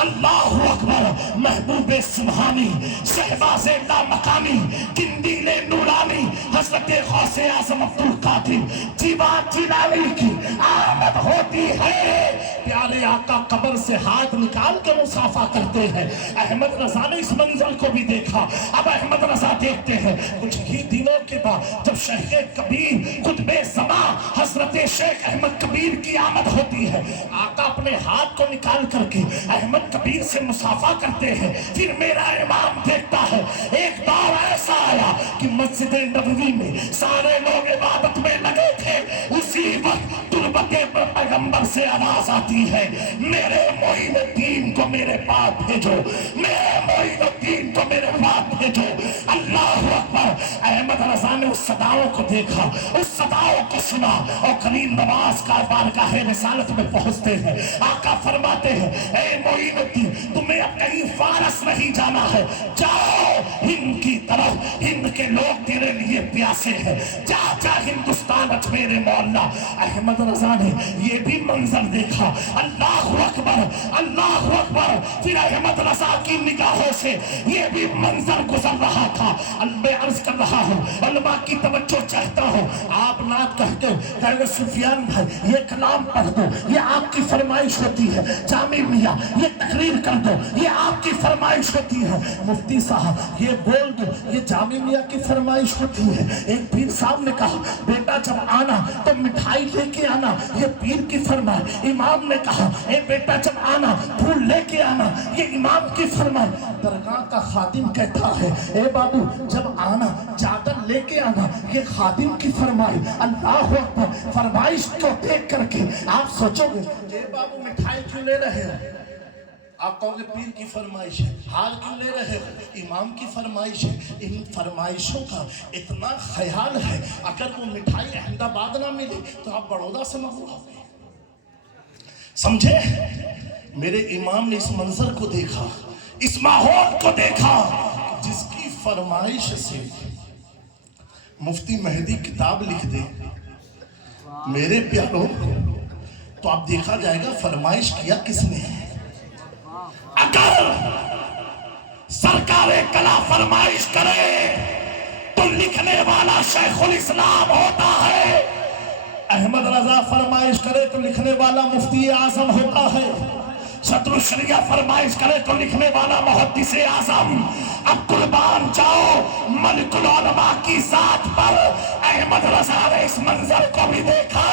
अल्लाह अकबर, محبوب سبحانی شہباز لامقامی قندیل نورانی حضرت غوث اعظم عبدالقادر جیوات جلالی کی آمد ہوتی ہے۔ پیارے آقا قبر سے ہاتھ نکال کے مصافحہ کرتے ہیں۔ احمد رضا نے اس منظر کو بھی دیکھا۔ اب احمد رضا دیکھتے ہیں کچھ ہی دنوں کے بعد جب شیخ کبیر قطب زمان حضرت شیخ احمد کبیر کی آمد ہوتی ہے، آقا اپنے ہاتھ کو نکال کر کے احمد کبیر سے مصافحہ کرتے ہیں۔ پھر میرا امام دیکھتا ہے ایک دور ایسا آیا کہ مسجد نبوی میں سارے لوگ عبادت میں لگے تھے، اسی وقت تربت پیغمبر سے آواز آتی ہے میرے معین الدین کو میرے پاس بھیجو، میرے معین الدین کو میرے پاس بھیجو۔ اللہ اکبر۔ احمد رضا نے اس صداؤں کو دیکھا، اس صداؤں کو سنا اور کلیم نواز کا بارگاہ رسالت میں پہنچتے ہیں۔ آقا فرماتے ہیں اے معین الدین تمہیں اب کہیں فارس نہیں جانا ہے، جاؤ ہند کی طرف، ہند کے لوگ تیرے لیے پیاسے ہیں، جا جا ہندوستان اجمیر مولا۔ احمد رضا نے یہ بھی منظر دیکھا۔ اللہ اکبر، اللہ اکبر۔ پھر احمد رضا کی نگاہوں سے یہ بھی منظر گزر رہا تھا۔ میں عرض کر رہا ہوں، علماء کی توجہ چاہتا ہوں۔ آپ نعت کہتے ہیں سفیان بھائی یہ کلام پڑھ دو، یہ آپ کی فرمائش ہوتی ہے۔ جامع میاں یہ تقریر کر دو، یہ آپ کی فرمائش ہوتی ہے۔ مفتی صاحب یہ بول دو، یہ جامع میاں کی فرمائش ہوتی ہے۔ ایک پیر صاحب نے کہا بیٹا جب آنا تو مٹھائی لے کے آنا، یہ پیر کی فرمائش۔ امام نے کہا اے بیٹا جب آنا پھول لے کے آنا، یہ امام کی فرمائش۔ درگاہ کا خادم کہتا ہے اے بابو جب آنا چادر لے کے آنا، یہ خادم کی فرمائش۔ اللہ اکبر۔ فرمائش کو دیکھ کر کے آپ سوچو گے اے بابو مٹھائی کیوں لے رہے ہو؟ آپ کہو گے پیر کی فرمائش ہے۔ ہار کیوں لے رہے ہو؟ امام کی فرمائش ہے۔ ان فرمائشوں کا اتنا خیال ہے، اگر وہ مٹھائی احمد آباد نہ ملی تو آپ بڑودہ سے مغرور ہو گئے۔ سمجھے؟ میرے امام نے اس منظر کو دیکھا، اس ماحول کو دیکھا، جس کی فرمائش سے مفتی مہدی کتاب لکھ دے میرے پیاروں تو اب دیکھا جائے گا فرمائش کیا کس نے ہے۔ اگر سرکار کلا فرمائش کرے تو لکھنے والا شیخ الاسلام ہوتا ہے، احمد رضا فرمائش کرے تو لکھنے والا مفتی اعظم ہوتا ہے، صدر الشریعہ فرمائش کرے تو لکھنے والا محدث اعظم۔ اب قربان جاؤ ملک العلماء کی ذات پر احمد رضا نے اس منظر کو بھی دیکھا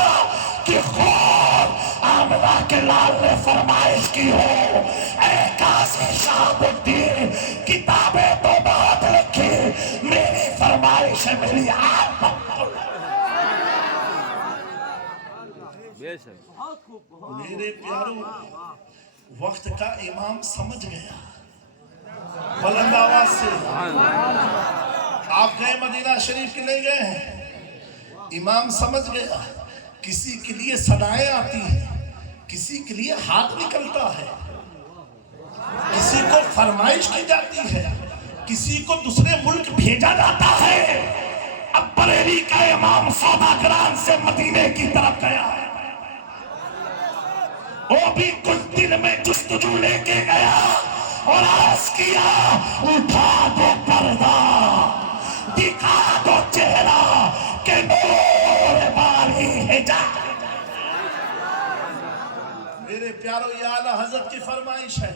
کہ خود آمنہ کے لال نے فرمائش کی ہو اے قاضی شہاب الدین کتابیں تو بہت لکھی، میری فرمائش ہے میری آپ میرے پیاروں وقت کا امام سمجھ گیا بلند آواز سے۔ آپ گئے مدینہ شریف کے نہیں گئے ہیں؟ امام سمجھ گیا کسی کے لیے صدائیں آتی ہیں، کسی کے لیے ہاتھ نکلتا ہے، کسی کو فرمائش کی جاتی ہے، کسی کو دوسرے ملک بھیجا جاتا ہے۔ اب بریلی کا امام سوداگران سے مدینے کی طرف گیا، وہ بھی کچھ دن میں جستجو لے کے گیا اور عرض کیا اٹھا دو پردہ، دکھا دو چہرہ کہ نور باری حجاب۔ میرے پیارو یہ اعلیٰ حضرت کی فرمائش ہے،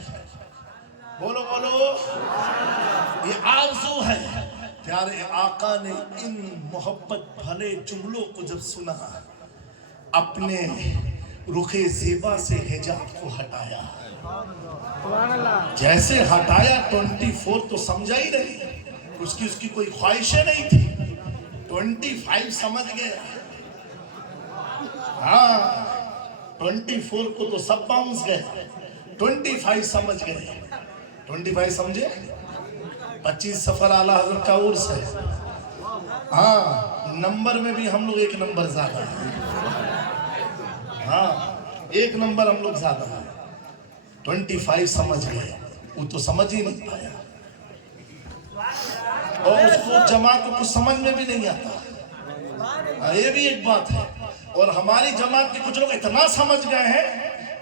بولو بولو، یہ آرزو ہے۔ پیارے آقا نے ان محبت بھلے جملوں کو جب سنا اپنے رخ زیبا سے حجاب کو ہٹایا، جیسے ہٹایا 24 تو سمجھا ہی نہیں، اس کی کوئی خواہشیں نہیں تھی، 25 سمجھ گیا۔ ہاں 24 کو تو سب باؤنس گئے، 25 سمجھ گئے۔ 25 سمجھے 25 سفر اعلیٰ حضرت کا عرس ہے۔ ہاں نمبر میں بھی ہم لوگ ایک نمبر زیادہ ہیں، ہاں ایک نمبر ہم لوگ زیادہ ہیں۔ 25 سمجھ گئے، وہ تو سمجھ ہی نہیں پایا، اور اس کو جماعت کو کچھ سمجھ میں بھی نہیں آتا۔ یہ بھی ایک بات ہے، اور ہماری جماعت کے کچھ لوگ اتنا سمجھ گئے ہیں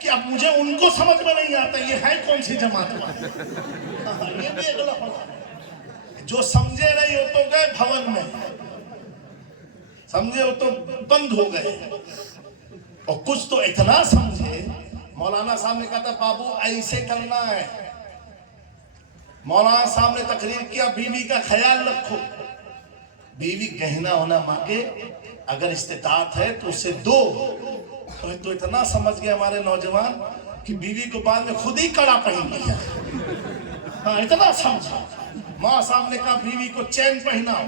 कि अब मुझे उनको समझ में नहीं आता ये है कौन सी जमात ये भी एक लफड़ा है। जो समझे नहीं हो तो गए भवन में, समझे हो तो बंद हो गए, और कुछ तो इतना समझे। मौलाना साहब ने कहा था बाबू ऐसे करना है, मौलाना साहब ने तकरीर किया बीवी का ख्याल रखो, बीवी गहना होना मांगे अगर इस्तिताअत है तो उसे दो। तो इतना समझ गए हमारे नौजवान कि बीवी को बाद में खुद ही कड़ा पहन लिया। हाँ इतना समझा। माँ साहब ने कहा बीवी को चैन पहनाओ,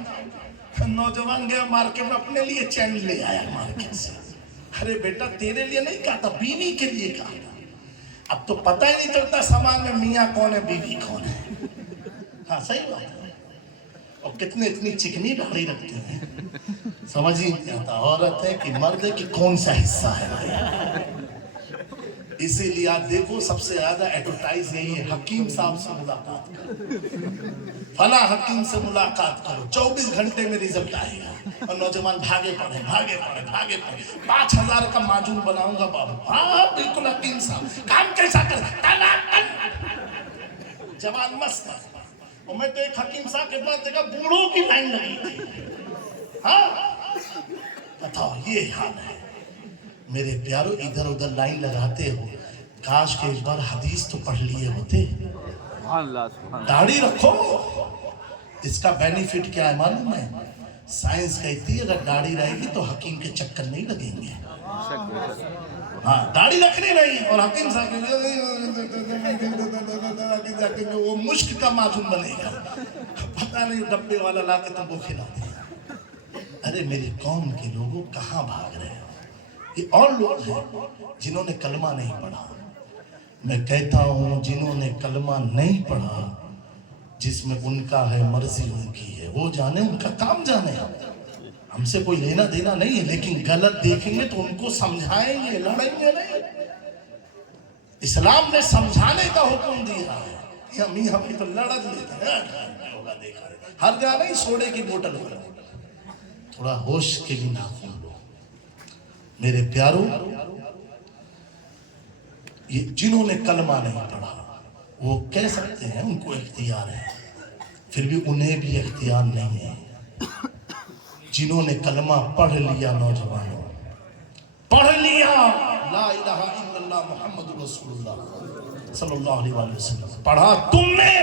नौजवान गया मार्केट में अपने लिए चैन ले आया मार्केट से। अरे बेटा तेरे लिए नहीं कहा था, बीवी के लिए कहा था। अब तो पता ही नहीं चलता समाज में मियाँ कौन है बीवी कौन है। हाँ सही बात है। और कितने इतनी चिकनी दाढ़ी रखते हैं, समझ ही नहीं आता औरत है कि मर्द है कि कौन सा हिस्सा है भाई। इसीलिए आप देखो सबसे ज्यादा एडवर्टाइज यही है, हकीम साहब से मुलाकात करो, फला हकीम से मुलाकात करो, 24 घंटे में रिजल्ट आएगा। और नौजवान भागे पड़े 5000 का माजून बनाऊंगा बाबू। हाँ बिल्कुल हकीम साहब काम कैसा कर, जवान मस्त है। और मैं तो एक हकीम साहब के पास देखा बूढ़ों की लाइन लगी थी। हाँ बताओ ये हाल है मेरे प्यारो। इधर उधर लाइन लगाते हो, काश के एक बार हदीस तो पढ़ लिए होते। दाढ़ी रखो, इसका बेनिफिट क्या है मालूम है? साइंस कहती है अगर दाढ़ी रहेगी तो हकीम के चक्कर नहीं लगेंगे। हाँ दाढ़ी रखनी नहीं, और हकीम साहब वो मुश्क का माजून बनेगा, पता नहीं डब्बे वाला लाके तुमको खिला देगा। अरे मेरी कौम के लोगों कहाँ भाग रहे हो? ये और लोग हैं जिन्होंने कलमा नहीं पढ़ा। मैं कहता हूँ जिन्होंने कलमा नहीं पढ़ा, जिसमें उनका है मर्जी उनकी है, वो जाने उनका काम जाने, हमसे कोई लेना देना नहीं है। लेकिन गलत देखेंगे तो उनको समझाएंगे, लड़ेंगे नहीं। इस्लाम ने समझाने का हुक्म दिया है, हम तो लड़ लेते हैं। हर जगह नहीं सोडे की बोतल हो, थोड़ा होश के भी नाखून लो मेरे प्यारो। ये जिन्होंने कलमा नहीं पढ़ा वो कह सकते हैं उनको इख्तियार है, फिर भी उन्हें भी इख्तियार नहीं है। जिन्होंने कलमा पढ़ लिया, नौजवानों पढ़ लिया ला इलाहा इल्लल्लाह मुहम्मदुर रसूलुल्लाह सल्लल्लाहु अलैहि वसल्लम, पढ़ा तुमने।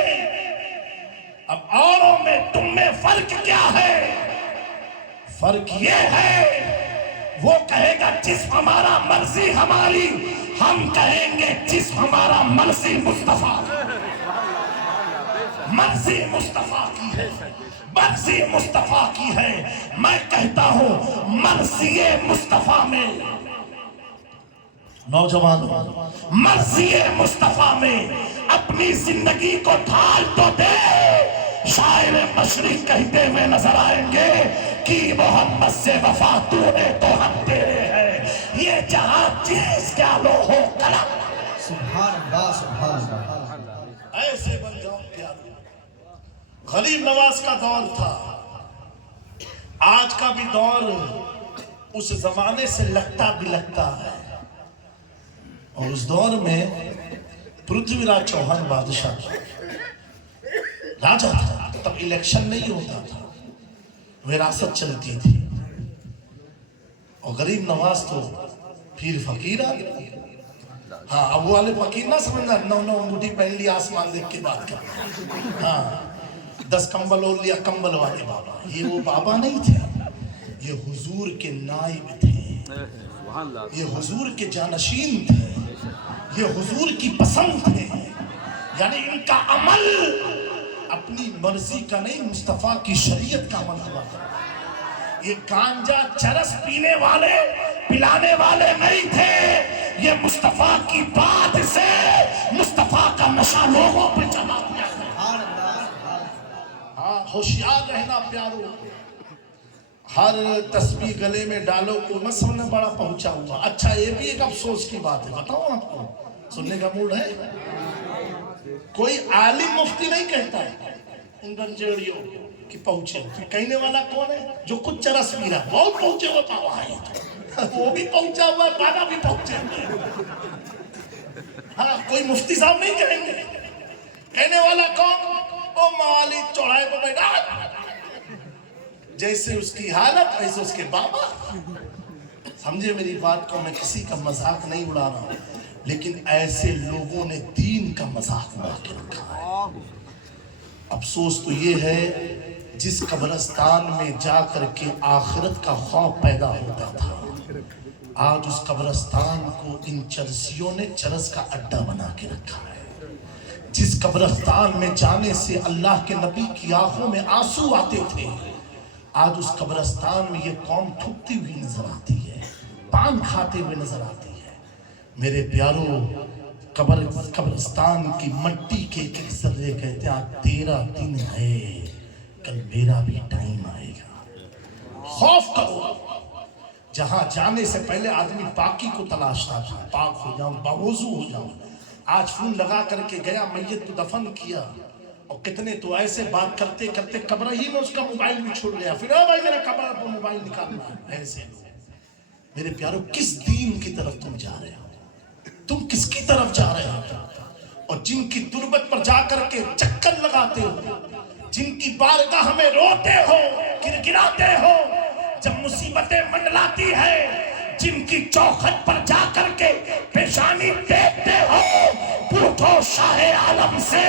अब औरों में तुम में फर्क क्या है? फर्क ये है वो कहेगा जिस्म हमारा मर्जी हमारी, हम कहेंगे जिस्म हमारा मर्जी मुस्तफा, मर्जी मुस्तफा की है, मर्जी मुस्तफा की है। मैं कहता हूं मर्जी मुस्तफा में, नौजवान मर्जी मुस्तफा में अपनी जिंदगी को ढाल तो दे। शायर मशरिक कहते हुए नजर आएंगे कि मोहम्मद से वफा तूने तो हम तेरे हैं, ये जहां चीज क्या लो हो कलम। सुभान अल्लाह, सुभान अल्लाह। ऐसे बन जाओ प्यार। गरीब नवाज का दौर था, आज का भी दौर उस जमाने से लगता बिलगता है। और उस दौर में पृथ्वीराज चौहान बादशाह राजा था, तब इलेक्शन नहीं होता था, विरासत चलती थी। और गरीब नवाज तो फिर फकीर आ गया। हाँ अब वो वाले फकीर ना समझना 9 अंगूठी पहन लिया आसमान देख के बात कर, हाँ 10 कंबल ओढ़ लिया कंबल वाले बाबा, ये वो बाबा नहीं थे। ये हुजूर के नाइब थे, ये हुजूर के जानशीन थे, ये हुजूर की पसंद थे। यानी इनका अमल अपनी मर्जी का नहीं, मुस्तफा की शरीयत का अमल हुआ। ये गांजा चरस पीने वाले पिलाने वाले नहीं थे, ये मुस्तफा की बात से मुस्तफा का नशा लोगों पे चला दिया। हाँ होशियार रहना प्यारो, हर तस्बीह गले में डालो को मत समझना बड़ा पहुंचा हुआ। अच्छा ये भी एक अफसोस की बात है, बताओ आपको सुनने का मूड है? कोई आलिम मुफ्ती नहीं कहता है इन गंजेड़ियों कि पहुंचे। कहने वाला कौन है? जो कुछ चरस पी रहा, बहुत पहुंचे हुए पावा है, वो भी पहुंचा हुआ है, बाबा भी पहुंचे हुए। हाँ, कोई मुफ्ती साहब नहीं कहेंगे, कहने वाला कौन? ओ मौलवी चौराहे पर बैठा, जैसे उसकी हालत वैसे उसके बाबा। समझे मेरी बात को, मैं किसी का मजाक नहीं उड़ा रहा हूं, लेकिन ऐसे लोगों ने दीन का मजाक उड़ा के रखा है। अफसोस तो ये है जिस कब्रिस्तान में जा करके आखिरत का खौफ पैदा होता था, आज उस कब्रिस्तान को इन चरसियों ने चरस का अड्डा बना के रखा है। जिस कब्रिस्तान में जाने से अल्लाह के नबी की आंखों में आंसू आते थे, आज उस कब्रिस्तान में ये कौम थूकती हुई नजर आती है, पान खाते हुए नजर आती है। मेरे प्यारों, कब्रिस्तान की मट्टी के एक जर्रे कहते हैं आज तेरा दिन है, कल मेरा भी टाइम आएगा। खौफ करो। जहां जाने से पहले आदमी पाकी को तलाशता था, पाक हो जाऊं, बावजू हो जाऊं। आज फोन लगा करके गया, मैयत को दफन किया, और कितने तो ऐसे बात करते करते कब्र ही में उसका मोबाइल भी छोड़ गया, फिर भाई मेरा कब्र पर मोबाइल निकालना है। ऐसे मेरे प्यारों, किस दीन की तरफ तुम जा रहे हो? तुम किसकी तरफ जा रहे हो? और जिनकी तुरबत पर जाकर के चक्कर लगाते हो, जिनकी बारगाह में रोते हो, गिड़गिड़ाते हो जब मुसीबतें मंडलाती है, जिनकी चौखट पर जाकर के पेशानी देखते हो, पूछो शाह आलम से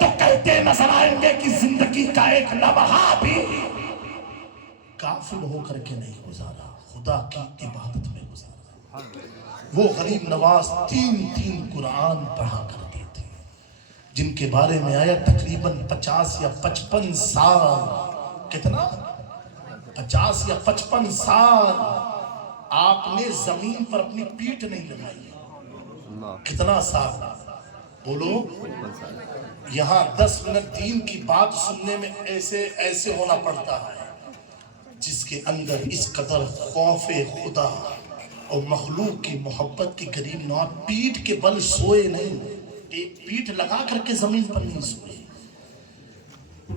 तो कहते नजर आएंगे कि जिंदगी का एक लम्हा भी काफिल होकर के नहीं गुजारा, खुदा की इबादत में गुजारा। वो गरीब नवाज 3 कुरान पढ़ा करते थे, जिनके बारे में आया तकरीबन 50 या 55 साल, कितना 50 या 55 साल आपने जमीन पर अपनी पीठ नहीं लगाई। कितना साल बोलो? यहाँ 10 मिनट दीन की बात सुनने में ऐसे होना पड़ता है, जिसके अंदर इस कदर खौफे खुदा और मखलूक की मोहब्बत की गरीब नवाज पीठ के बल सोए नहीं, एक पीठ लगा करके जमीन पर नहीं सोए।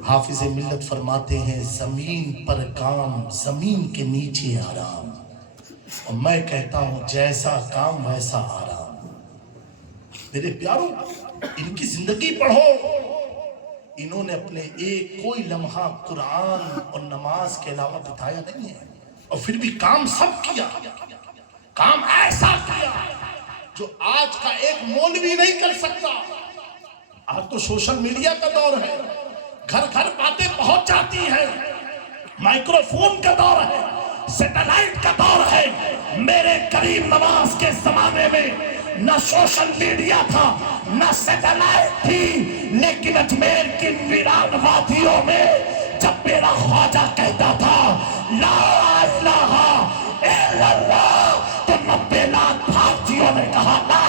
हाफिज मिल्लत फरमाते हैं, जमीन पर काम, जमीन के नीचे आराम। और मैं कहता हूं जैसा काम वैसा आराम। मेरे प्यारों, इनकी जिंदगी पढ़ो, इन्होंने अपने एक कोई लम्हा कुरान और नमाज के अलावा बिताया नहीं है, और फिर भी काम सब किया, काम ऐसा किया जो आज का एक मौलवी नहीं कर सकता। आज तो सोशल मीडिया का दौर है, घर घर बातें पहुंच जाती है, माइक्रोफोन का दौर है, सैटेलाइट का दौर है। मेरे करीम नवाज के जमाने में न सोशल मीडिया था, न सैटेलाइट थी, लेकिन अजमेर की वीरान वादियों में जब मेरा ख्वाजा कहता था ला इलाहा इल्लल्लाह, तो 90 लाख भारतीयों ने कहा ला।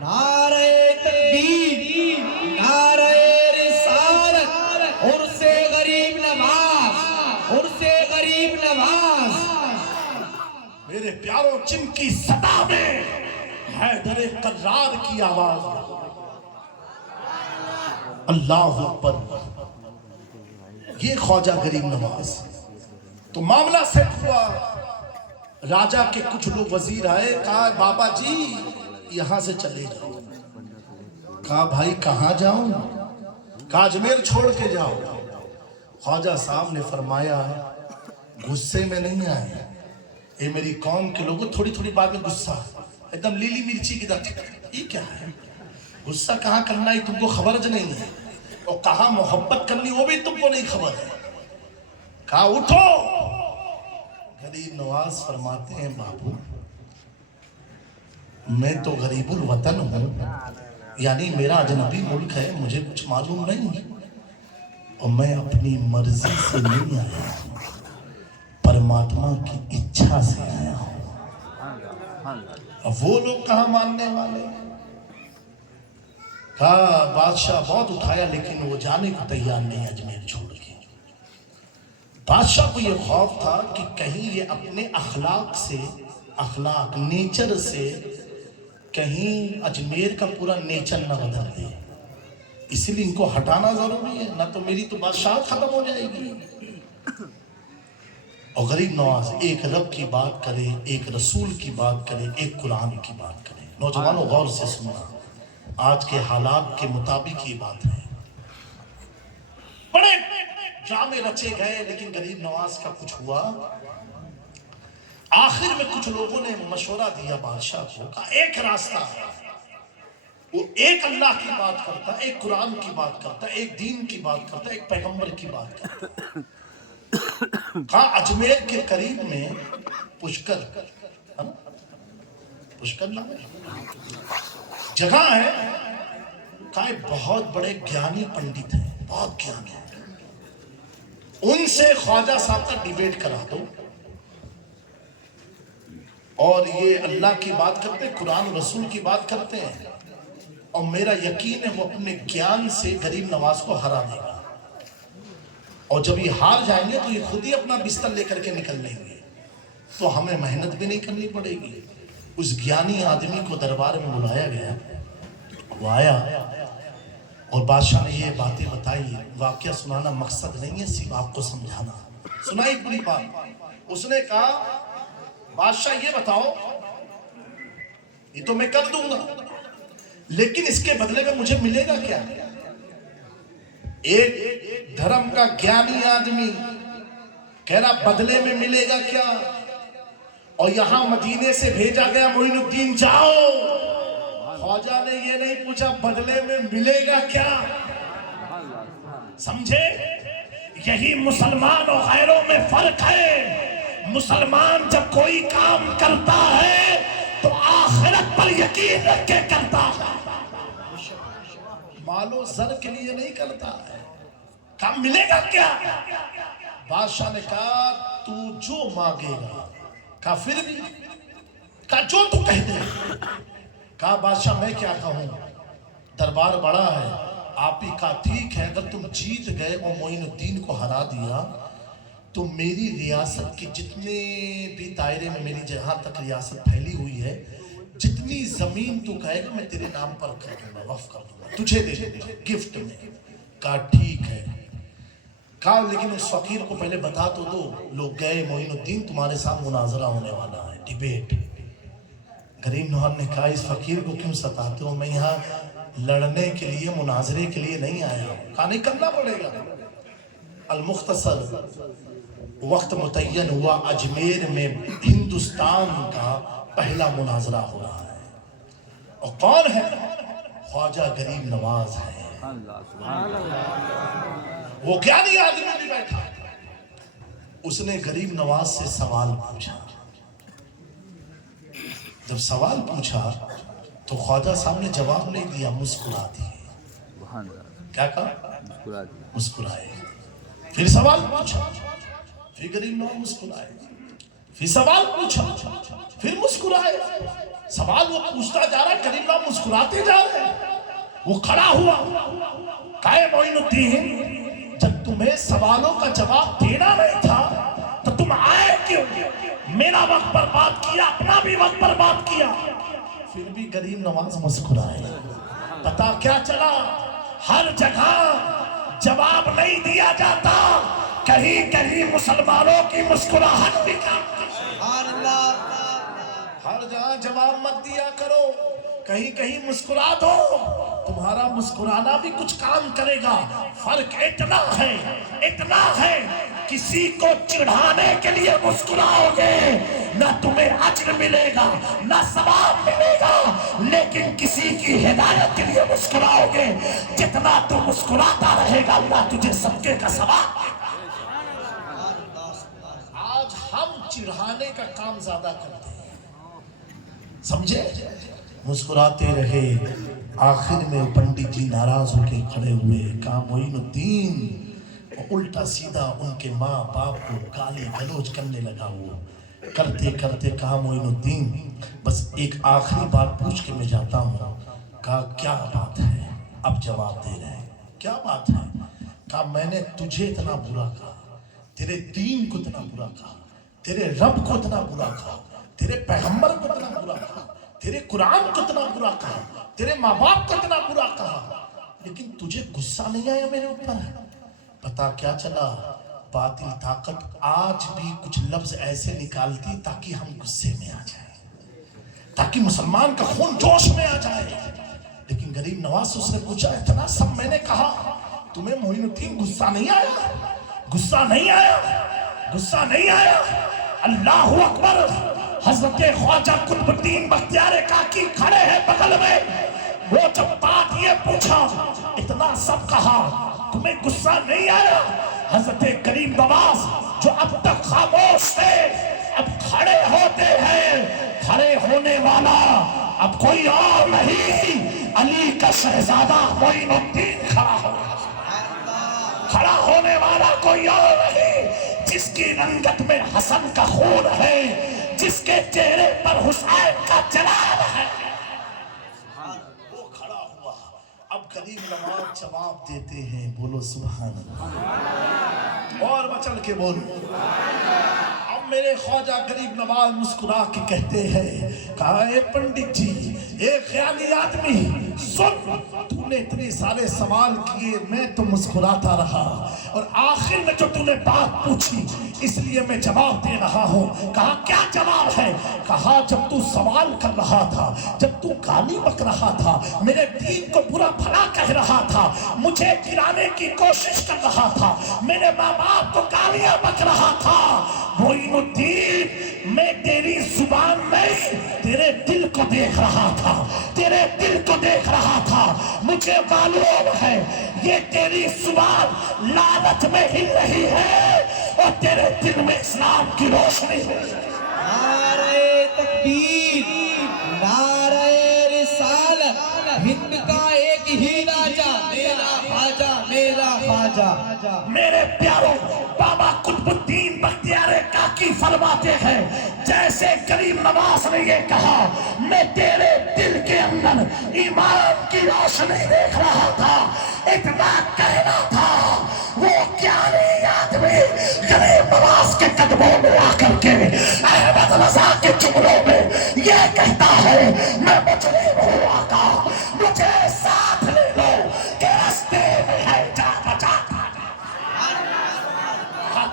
नारे तकबीर, नारे रिसालत, उर्से गरीब नवाज, उर्से गरीब नवाज। मेरे प्यारों, जिनकी सदा में हैदर कर्रार की आवाज, अल्लाह अकबर, ये ख्वाजा गरीब नवाज। तो मामला सेट हुआ, राजा के कुछ लोग वजीर आए, कहा बाबा जी यहां से चले जाओ। कहा भाई कहां जाऊं? कहा अजमेर छोड़ के जाओ। ख्वाजा साहब ने फरमाया गुस्से में नहीं आए, ये मेरी कौम के लोगों थोड़ी थोड़ी बात में गुस्सा, एकदम लीली मिर्ची की तरह। ये क्या है? गुस्सा कहाँ करना है तुमको खबर ज नहीं है, और कहाँ मोहब्बत करनी वो भी तुमको नहीं खबर है। कहा उठो। गरीब नवाज फरमाते हैं बाबू मैं तो गरीबुल वतन हूँ, यानी मेरा अजनबी मुल्क है, मुझे कुछ मालूम नहीं, और मैं अपनी मर्जी से नहीं आया हूँ, परमात्मा की इच्छा से आया हूँ। अब वो लोग कहाँ मानने वाले? कहा बादशाह बहुत उठाया, लेकिन वो जाने को तैयार नहीं अजमेर छोड़ के। बादशाह को ये खौफ था कि कहीं ये अपने अखलाक नेचर से कहीं अजमेर का पूरा नेचर न बदल दे, इसलिए इनको हटाना जरूरी है, ना तो मेरी तो बादशाह खत्म हो जाएगी। और गरीब नवाज एक रब की बात करे, एक रसूल की बात करे, एक कुरान की बात करे। नौजवानों गौर से सुनना, आज के हालात के मुताबिक ये बात है। बड़े ड्रामे रचे गए लेकिन गरीब नवाज का कुछ हुआ। आखिर में कुछ लोगों ने मशवरा दिया बादशाह को, कहा एक रास्ता है, वो एक अल्लाह की बात करता है, एक कुरान की बात करता है, एक दीन की बात करता है, एक पैगंबर की बात करता है। कहा अजमेर के करीब में पुष्कर, है ना? पुष्कर नाम है जगह है। कहा बहुत बड़े ज्ञानी पंडित हैं, बहुत ज्ञानी है, उनसे ख्वाजा साहब का डिबेट करा दो। और ये अल्लाह की बात करते हैं, कुरान रसूल की बात करते हैं, और मेरा यकीन है वो अपने ज्ञान से गरीब नवाज को हरा देगा। और जब ये हार जाएंगे तो ये खुद ही अपना बिस्तर लेकर के निकल लेंगे, तो हमें मेहनत भी नहीं करनी पड़ेगी। उस ज्ञानी आदमी को दरबार में बुलाया गया, वो आया और बादशाह ने ये बातें बताई। वाकया सुनाना मकसद नहीं है, सिर्फ आपको समझाना। सुनाई पूरी बात। उसने कहा बादशाह ये बताओ, ये तो मैं कर दूंगा, लेकिन इसके बदले में मुझे मिलेगा क्या? एक धर्म का ज्ञानी आदमी कह रहा बदले में मिलेगा क्या? और यहां मदीने से भेजा गया मोइनुद्दीन जाओ। ख्वाजा ने ये नहीं पूछा बदले में मिलेगा क्या। समझे? यही मुसलमान और गैरों में फर्क है। मुसलमान जब कोई काम करता है तो आखिरत पर यकीन रख के करता है, मालो जर के लिए नहीं करता है। काम मिलेगा क्या? बादशाह ने कहा तू जो मांगेगा। कहा फिर भी? कहा जो तू कह दे। कहा बादशाह मैं क्या कहूं, दरबार बड़ा है, आप ही का ठीक है। अगर तुम जीत गए और मोइनुद्दीन को हरा दिया तो मेरी रियासत के जितने भी दायरे में मेरी जहां तक रियासत फैली हुई है, जितनी जमीन तू कहेगा मैं तेरे नाम पर कर दूंगा, वक्फ कर दूंगा, तुझे दे दूंगा गिफ्ट में। कहा ठीक है। कहा लेकिन उस फकीर को पहले बता तो दो। लोग गए, मोइनुद्दीन तुम्हारे साथ मुनाजरा होने वाला है, डिबेट। गरीब नवाज ने कहा इस फकीर को क्यों सताते हो, मैं यहाँ लड़ने के लिए, मुनाजरे के लिए नहीं आया हूँ। कहा नहीं करना पड़ेगा। अल-मुख्तसर वक्त मुतय्यन हुआ, अजमेर में हिंदुस्तान का पहला मुनाजरा हो रहा है। और कौन है? ख्वाजा गरीब नवाज है। वो ज्ञानी आदमी भी बैठा। उसने गरीब नवाज से सवाल पूछा। जब सवाल पूछा तो ख्वाजा साहब ने जवाब नहीं दिया, मुस्कुरा दिए। क्या कहा? मुस्कुराए। फिर सवाल पूछा, फिर गरीब नवाज मुस्कुराए। फिर सवाल पूछा, फिर मुस्कुराए। सवाल वो पूछता जा रहा है, गरीब नवाज मुस्कुराते जा रहे हैं। वो खड़ा हुआ, कहे मोइनुद्दीन जब तुम्हें सवालों का जवाब देना नहीं था तो तुम आए क्यों? मेरा वक्त बर्बाद किया, अपना भी वक्त बर्बाद किया। फिर भी गरीब नवाज मुस्कुराए। पता क्या चला? हर जगह जवाब नहीं दिया जाता, कहीं कहीं मुसलमानों की मुस्कुराहट भी काम करती है। हर जगह जवाब मत दिया करो, कहीं कहीं मुस्कुरा दो, तुम्हारा मुस्कुराना भी कुछ काम करेगा। फर्क इतना है किसी को चिढ़ाने के लिए मुस्कुराओगे ना तुम्हें अज्र मिलेगा ना सवाब मिलेगा, लेकिन किसी की हिदायत के लिए मुस्कुराओगे, जितना तू मुस्कुराता रहेगा अल्लाह तुझे सबके का सवाब। आज हम चिढ़ाने का काम ज्यादा करते हैं, समझे? मुस्कुराते रहे। आखिर में पंडित जी नाराज होकर खड़े हुए। कहा मोइनुद्दीन, उल्टा सीधा उनके माँ बाप को गाली गलौज करने लगा। वो करते करते कहा मोइनुद्दीन बस एक आखिरी बात पूछ के मैं जाता हूँ। कहा क्या बात है? अब जवाब दे रहे हैं। क्या बात है? कहा मैंने तुझे इतना बुरा कहा, तेरे दीन को इतना बुरा कहा, तेरे रब को इतना बुरा कहा, तेरे पैगंबर को इतना बुरा कहा, तेरे कुरान को इतना बुरा कहा, तेरे माँ बाप को इतना बुरा कहा, लेकिन तुझे गुस्सा नहीं आया मेरे ऊपर? पता क्या चला? बातिल ताकत आज भी कुछ लफ्ज ऐसे निकालती ताकि हम गुस्से में आ जाए, ताकि मुसलमान का खून जोश में आ जाए। लेकिन गरीब नवाज से उसने पूछा, इतना सब मैंने कहा, तुम्हें मोइनुद्दीन गुस्सा नहीं आया? गुस्सा नहीं आया? गुस्सा नहीं आया? अल्लाह अकबर। हजरत ख्वाजा कुतुबुद्दीन बख्तियार काकी खड़े हैं बगल में। वो जब बात ये पूछा, इतना सब कहा, तुम्हें गुस्सा नहीं आया? हजरत गरीब नवाज जो अब तक खामोश थे, अब खड़े होते हैं। खड़े होने वाला अब कोई और नहीं, अली का शहजादा मोइनुद्दीन खड़ा हो। खड़ा होने वाला कोई और नहीं, जिसकी रंगत में हसन का खून है, जिसके चेहरे पर हुसैन का जलाल है, वो खड़ा हुआ। अब गरीब नवाज जवाब देते हैं, बोलो सुभान अल्लाह। और बचल के बोलो। अब मेरे ख्वाजा गरीब नवाज मुस्कुरा के कहते हैं, कहा ए पंडित जी, एक ख्याली आदमी सुन, तूने इतने सारे सवाल किए, मैं तो मुस्कुराता रहा, और आखिर में जो तूने बात पूछी इसलिए मैं जवाब दे रहा हूँ। कहा क्या जवाब है? कहा जब तू सवाल कर रहा था, जब तू गाली बक रहा था, मेरे दीन को बुरा भला कह रहा था, मुझे गिराने की कोशिश कर रहा था, मेरे माँ बाप को गालियां बक रहा था, मोइनुद्दीन मैं तेरी जुबान में तेरे दिल को देख रहा था, तेरे दिल को देख रहा था। मुझे मालूम है ये तेरी जुबान लालच में हिल रही है और तेरे दिल में इस्लाम की रोशनी है। नारे तकबीर, नारे रिसालत, हिंद का एक ही राजा, मेरा ख्वाजा, मेरा ख्वाजा। मेरे प्यारों, बाबा कुतुबुद्दीन बख्तियार काकी फरमाते हैं, जैसे गरीब नवाज ने ये कहा, मैं तेरे दिल के अंदर ईमान की रोशनी देख रहा था, इतना कहना था। वो ज्ञानी आदमी गरीब नवाज के कदमों में आकर के अहमद रजा के जुमलों में ये कहता है, मैं मुजरिम हूँ आका, मुझे साथ ले लो कि रास्ते में है जा बचा।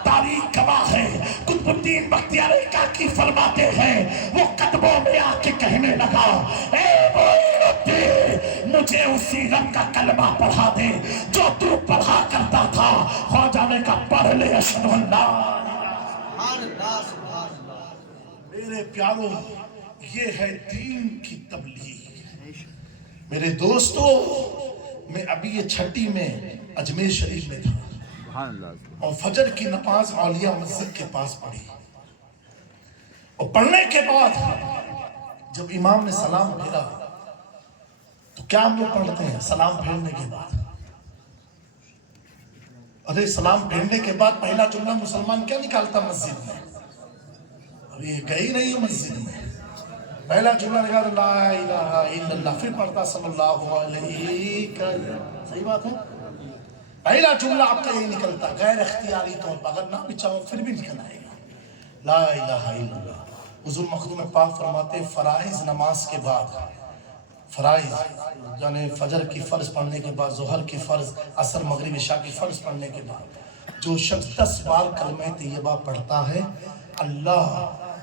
तारीख गवाह है, कुतुबुद्दीन बख्तियार काकी फरमाते हैं, वो कदमों में आके कहने लगा, ए मोइनुद्दीन, मुझे उसी रंग का कलमा पढ़ा दे जो तू पढ़ा करता था। ख्वाजा ने कहा, पढ़ ले अशहदु अल्ला। मेरे प्यारों, ये है दीन की तबलीग। मेरे दोस्तों, मैं अभी ये छठी में अजमेर शरीफ में था और फजर की नमाज औलिया मस्जिद के पास पढ़ी, और पढ़ने के बाद जब इमाम ने सलाम फेरा, तो क्या हम लोग पढ़ते हैं सलाम फेरने के बाद? अरे सलाम फेरने के बाद पहला जुमला मुसलमान क्या निकालता मस्जिद में? अभी ये गई नहीं है मस्जिद में, पहला जुमला निकाल ला इलाहा इल्लल्लाह, फिर पढ़ता सल्लल्लाहु अलैहि वसल्लम। सही बात है, पहला जुमला आपका यही निकलता, गैर इख्तियारी तौर पर, अगर ना भी चाहो फिर भी निकल आएगा, ला इलाहा इल्लल्लाह। हुजूर मखदूम पाक फरमाते, फराइज नमाज के बाद, फराइज यानी फजर की फ़र्ज पढ़ने के बाद, ज़ोहर की फ़र्ज, असर, मगरिब, इशा की फ़र्ज पढ़ने के बाद जो शख्स 10 बार कलमे तैयबा पढ़ता है, अल्लाह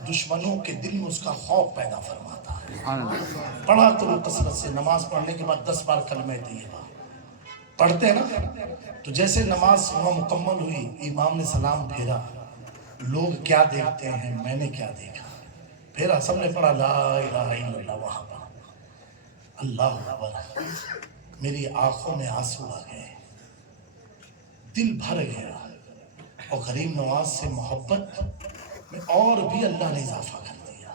दुश्मनों के दिल में उसका खौफ पैदा फरमाता है। पढ़ा करो कसरत से, नमाज पढ़ने के बाद 10 बार कलमे तैयबा पढ़ते हैं ना, तो जैसे नमाज वहाँ मुकम्मल हुई, इमाम ने सलाम फेरा, लोग क्या देखते हैं, मैंने क्या देखा, फेरा, सबने पढ़ा ला इलाहा इल्लल्लाह, वहाँ पर अल्लाह अकबर। मेरी आंखों में आंसू आ गए, दिल भर गया, और गरीब नवाज से मोहब्बत में और भी अल्लाह ने इजाफा कर दिया।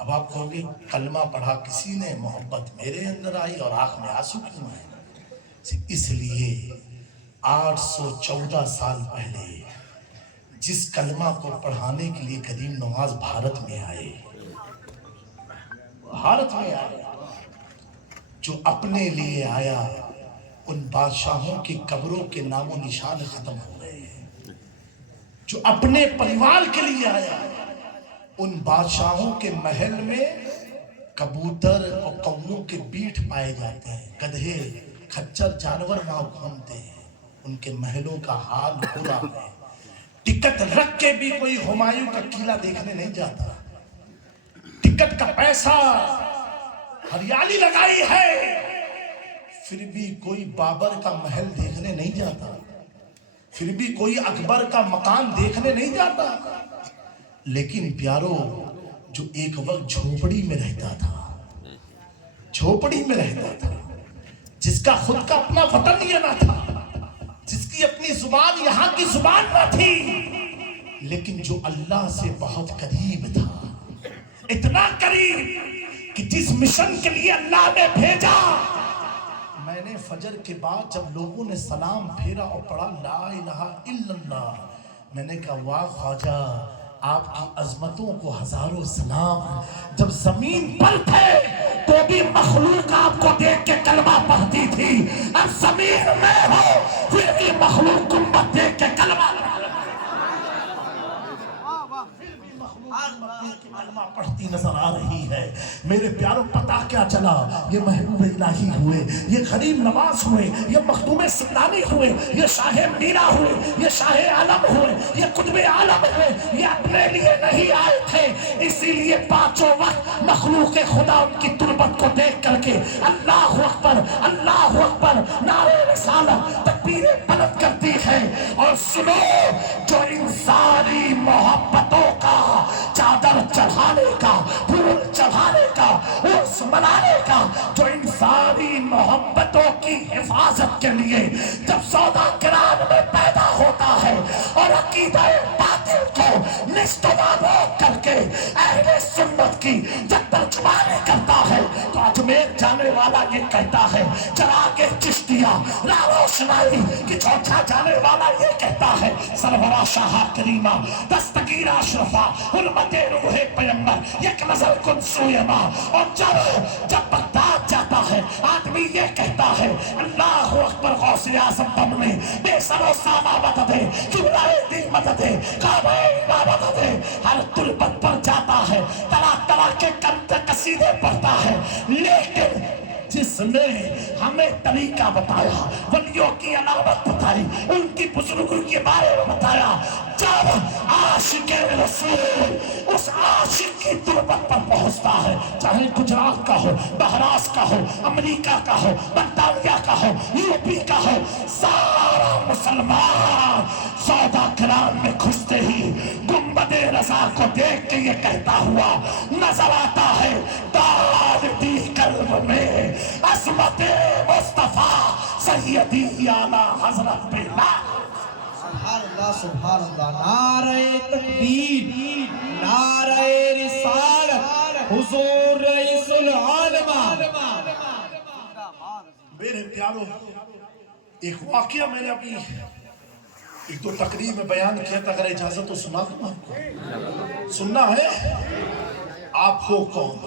अब आप कहोगे कलमा पढ़ा किसी ने, मोहब्बत मेरे अंदर आई और आंख में आंसू क्यों आए? इसलिए 814 साल पहले जिस कलमा को पढ़ाने के लिए गरीब नवाज भारत में आए, भारत में आए, जो अपने लिए आया, उन बादशाहों की कब्रों के नामो निशान खत्म हो गए। जो अपने परिवार के लिए आया, उन बादशाहों के महल में कबूतर और कौओं के बीट पाए जाते हैं, गधे खच्चर जानवर वहां घूमते हैं, उनके महलों का हाल बुरा है। टिकट रख के भी कोई हुमायूं का किला देखने नहीं जाता, टिकट का पैसा, हरियाली लगाई है, फिर भी कोई बाबर का महल देखने नहीं जाता, फिर भी कोई अकबर का मकान देखने नहीं जाता। लेकिन प्यारो, जो एक वक्त झोपड़ी में रहता था, झोपड़ी में रहता था, जिसका खुद का अपना वतन ये ना था, जिसकी अपनी जुबान यहाँ की जुबान ना थी, लेकिन जो अल्लाह से बहुत करीब था, इतना करीब कि जिस मिशन के लिए अल्लाह ने भेजा, मैंने फजर के बाद जब लोगों ने सलाम फेरा और पढ़ा ला इलाहा इल्लल्लाह, मैंने कहा वाह ख्वाजा, आपकी अजमतों को हजारों सलाम। जब जमीन पर थे तो भी मखलूक आपको देख के कलमा पढ़ती थी, अब जमीन में हो फिर भी मखलूक को मत देख के कलमा पढ़ती नजर आ रही है। मेरे प्यारों, पता क्या चला? ये महबूब इलाही हुए, ये गरीब नवाज हुए, ये मखदूम सिंदानी हुए, ये शाह मीरा हुए, ये शाह आलम हुए, ये कुतुब आलम हुए, ये अपने लिए नहीं आए थे, इसीलिए पांचों वक्त मखलूक खुदा उनकी तुरबत को देख करके अल्लाह अकबर नारे रिसालत तकबीरें बुलंद करती है। और सुनो, जो इंसानी मोहब्बतों का चादर चढ़ाने का, फूल चढ़ाने का, उर्स मनाने का, जो इंसानी मोहब्बतों की हिफाजत के लिए जब सौदा किरान में पैदा होता है और अकीदा बातिल को निस्तवाबो करके अहले सुन्नत की जब तर्जुमानी करता है, तो अजमेर जाने वाला ये कहता है चरागे चिश्तिया रोशनाई की चौथा जाने वाला ये कहता है सरवरा शाह करीमा दस्तगीर अशरफा हुर्मत रूह पैगंबर एक नजर कुन सुयमा। और जब बगदाद जाता है आदमी ये कहता है अल्लाह अकबर गौसे आज़म बमने बेसरो सामा मदद है, किबलाए दी मदद है, काबे इमामत है। हर तुलबत पर जाता है, तरह के कसीदे पढ़ता है, लेकिन जिसने हमें तरीका बताया, वलियों की अलामत बताई, उनकी बुजुर्गों के बारे में बताया, जब आशिक़े रसूल उस आशिक की तुरबत पर पहुंचता है, चाहे गुजरात का हो, बहरास का हो, अमेरिका का हो, बर्तानिया का हो, यूपी का हो, सारा मुसलमान सौदा किरान में घुसते ही गुंबदे रज़ा को देख के ये कहता हुआ नजर आता है, दाद दी कल्ब में अज़मत मुस्तफा सैयदी आला हजरत बिलाल। सुभान अल्लाह, नारे तकबीर, नारे रिसालत, हुजूर रईसुल आलमा। मेरे प्यारों, एक वाकया मैंने अभी एक दो तकरीर में बयान किया था, अगर इजाजत तो सुना दूं आपको। सुनना है? आप हो कौन?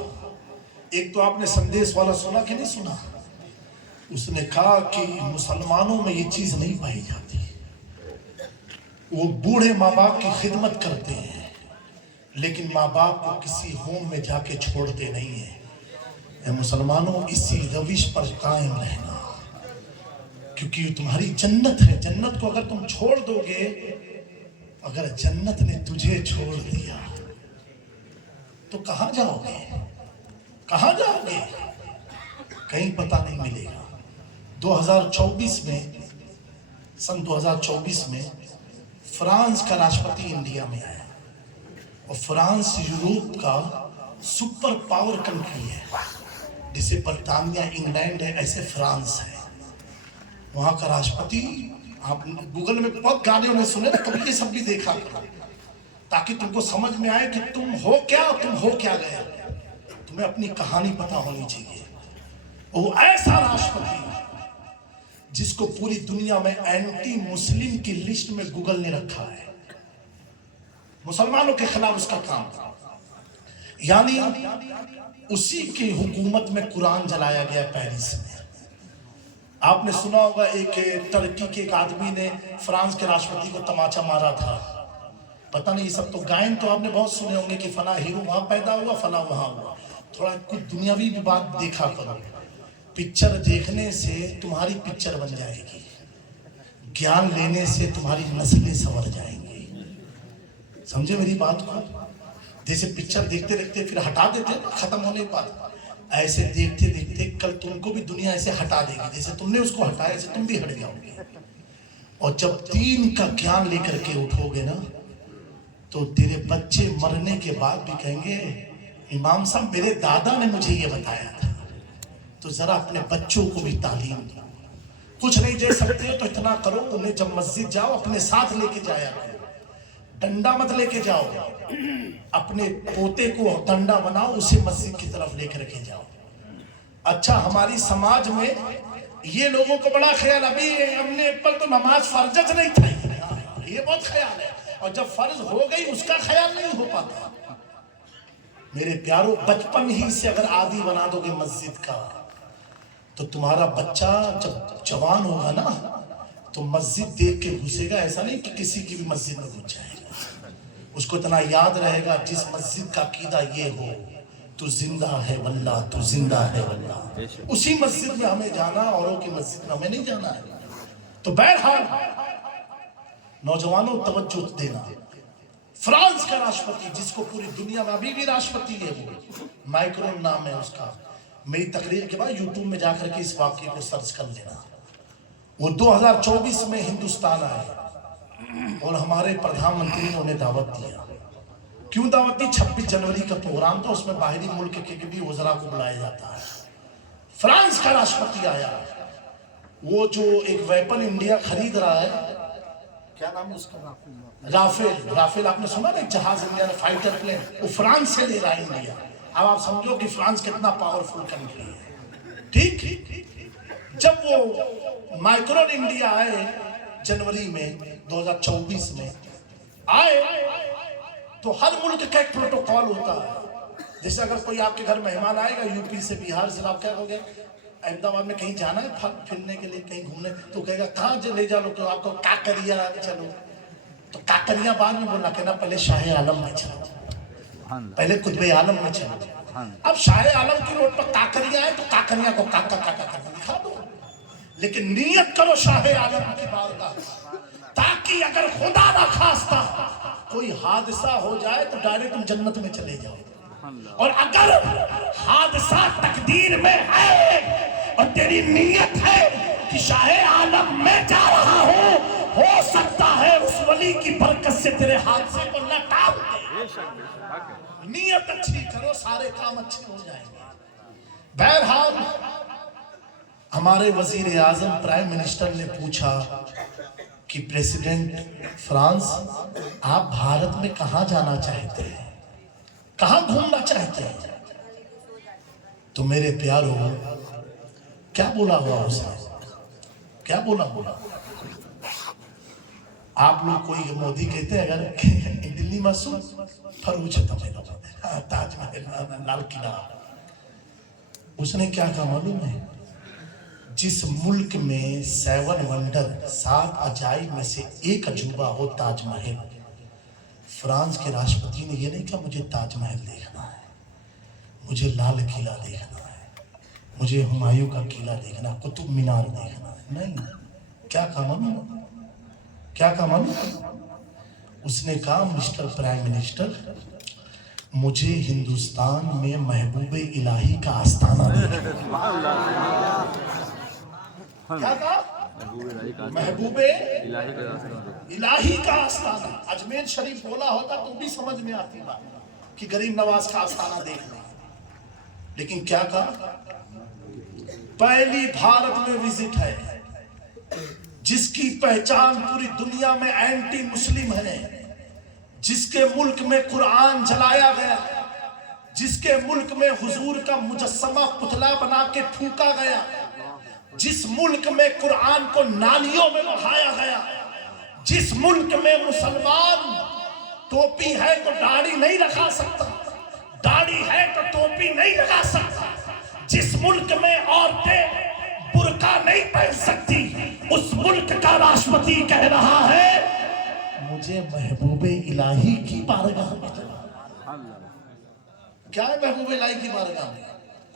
एक तो आपने संदेश वाला सुना कि नहीं सुना? उसने कहा कि मुसलमानों में ये चीज नहीं पाई जाती, वो बूढ़े माँ बाप की खिदमत करते हैं लेकिन माँ बाप को किसी होम में जाके छोड़ते नहीं है। मुसलमानों, इसी रविश पर कायम रहना, क्योंकि तुम्हारी जन्नत है। जन्नत को अगर तुम छोड़ दोगे, अगर जन्नत ने तुझे छोड़ दिया तो कहां जाओगे? कहां जाओगे? कहीं पता नहीं मिलेगा। 2024 में, सन 2024 में फ्रांस का राष्ट्रपति इंडिया में आया, और फ्रांस यूरोप का सुपर पावर कंट्री है, जिसे बर्तानिया इंग्लैंड है, ऐसे फ्रांस है। वहां का राष्ट्रपति, आप गूगल में बहुत गाने उन्हें सुने ना, कभी ये सब भी देखा करो, ताकि तुमको समझ में आए कि तुम हो क्या गए, तुम्हें अपनी कहानी पता होनी चाहिए। वो ऐसा राष्ट्रपति जिसको पूरी दुनिया में एंटी मुस्लिम की लिस्ट में गूगल ने रखा है, मुसलमानों के खिलाफ उसका काम, यानी उसी की हुकूमत में कुरान जलाया गया पेरिस में। आपने सुना होगा एक टर्की के एक आदमी ने फ्रांस के राष्ट्रपति को तमाचा मारा था। पता नहीं, सब तो गायन तो आपने बहुत सुने होंगे कि फला हीरो वहां पैदा हुआ, फला वहां हुआ। थोड़ा कुछ दुनियावी भी बात देखा करो। पिक्चर देखने से तुम्हारी पिक्चर बन जाएगी, ज्ञान लेने से तुम्हारी नस्लें संवर जाएंगी। समझे मेरी बात को? जैसे पिक्चर देखते देखते फिर हटा देते हैं, खत्म होने के बाद ऐसे देखते देखते कल तुमको भी दुनिया ऐसे हटा देगी, जैसे तुमने उसको हटाया ऐसे तुम भी हट जाओगे। और जब दीन का ज्ञान लेकर के उठोगे ना, तो तेरे बच्चे मरने के बाद भी कहेंगे इमाम साहब मेरे दादा ने मुझे ये बताया था। तो जरा अपने बच्चों को भी तालीम दो। कुछ नहीं दे सकते हो तो इतना करो, उन्हें जब मस्जिद जाओ अपने साथ लेके जाया करो, डंडा मत लेके जाओ, अपने पोते को डंडा बनाओ, उसे मस्जिद की तरफ लेकर के जाओ। अच्छा, हमारी समाज में ये लोगों को बड़ा ख्याल, अभी हमने पर तो नमाज फर्ज नहीं था, ये बहुत ख्याल है, और जब फर्ज हो गई उसका ख्याल नहीं हो पाता। मेरे प्यारो, बचपन ही से अगर आदी बना दोगे मस्जिद का, तो तुम्हारा बच्चा जब जवान होगा ना, तो मस्जिद देख के घुसेगा, ऐसा नहीं कि किसी की भी मस्जिद में घुस जाएगा। उसको इतना याद रहेगा, जिस मस्जिद का अकीदा ये हो, तू जिंदा है वल्लाह, तू जिंदा है वल्लाह, उसी मस्जिद में हमें जाना, औरों की मस्जिद में हमें नहीं जाना है। तो बहरहाल नौजवानों तवज्जो देना। फ्रांस का राष्ट्रपति, जिसको पूरी दुनिया में अभी भी राष्ट्रपति है, वो माइक्रोन नाम है उसका, मेरी तकरीर के बाद यूट्यूब में जाकर के इस वाक्य को सर्च कर लेना। वो 2024 में हिंदुस्तान आए और हमारे प्रधानमंत्री ने उन्हें दावत दिया। क्यों दावत दी? 26 जनवरी का प्रोग्राम था, उसमें बाहरी मुल्क के भी वज़रा को बुलाया जाता है। फ्रांस का राष्ट्रपति आया, वो जो एक वेपन इंडिया खरीद रहा है, क्या नाम है उसका, राफेल आपने सुना ना, जहाज इंडिया ने, फाइटर प्लेन, वो फ्रांस से ले रहा है इंडिया। अब आप समझो कि फ्रांस कितना पावरफुल कंट्री है। ठीक, जब वो माइक्रोन इंडिया आए जनवरी में 2024 में आए, तो हर मुल्क का एक प्रोटोकॉल होता है। जैसे अगर कोई आपके घर मेहमान आएगा यूपी से, बिहार से, आप क्या कहोगे, अहमदाबाद में कहीं जाना है फिरने के लिए, कहीं घूमने, तो कहेगा कहाँ ले जाओ, तो आपको काकरिया चलो, तो काकरिया बाद में बोलना, कहना पहले शाह आलम में चलो, पहले कुतुब आलम में चलो। अब शाह आलम की रोड पर काकरिया है, तो काकरिया को काका काका करके दिखा दो, लेकिन नियत करो शाह आलम की बारगाह, ताकि अगर खुदा ना खास्ता कोई हादसा हो जाए तो डायरेक्ट तुम जन्नत में चले जाओ। और अगर हादसा तकदीर में है और तेरी नियत है कि शाह आलम में जा रहा हो सकता है उस वली की बरकत से तेरे हादसे को न टाल दे। नियत अच्छी करो, सारे काम अच्छे हो जाएंगे। बहरहाल हमारे वजीर आजम प्राइम मिनिस्टर ने पूछा कि प्रेसिडेंट फ्रांस, आप भारत में कहाँ जाना चाहते हैं, कहाँ घूमना चाहते हैं? तो मेरे प्यारो, क्या बोला हुआ उसने, क्या बोला हुआ? आप लोग कोई मोदी कहते हैं अगर दिल्ली में सु फरूच ताजमहल, लाल किला, उसने क्या कहा मालूम है? जिस मुल्क में 7 वंडर, 7 अजाइब में से एक अजूबा हो ताजमहल, फ्रांस के राष्ट्रपति ने ये नहीं कहा मुझे ताजमहल देखना है, मुझे लाल किला देखना है, मुझे हुमायूं का किला देखना, कुतुब मीनार देखना है। नहीं, क्या कहा मालूम? क्या कहा मालूम? उसने कहा मिस्टर प्राइम मिनिस्टर, मुझे हिंदुस्तान में महबूबे इलाही का आस्थाना देखना। क्या कहा? महबूबे इलाही का आस्थाना। अजमेर शरीफ बोला होता तो भी समझ में आती बात कि गरीब नवाज का आस्थाना देख लें, लेकिन क्या कहा? पहली भारत में विजिट है जिसकी पहचान पूरी दुनिया में एंटी मुस्लिम है, जिसके मुल्क में कुरान जलाया गया, जिसके मुल्क में हुजूर का मुजस्समा पुतला बना के फूका गया, जिस मुल्क में कुरान को नालियों में बहाया गया, जिस मुल्क में मुसलमान टोपी है तो दाढ़ी नहीं रखा सकता, दाढ़ी है तो टोपी नहीं लगा सकता, जिस मुल्क में औरतें बुर्का नहीं पहन सकती, उस मुल्क का राष्ट्रपति कह रहा है मुझे महबूबे इलाही की बारगाह में जाना। क्या है महबूबे इलाही की बारगाह में?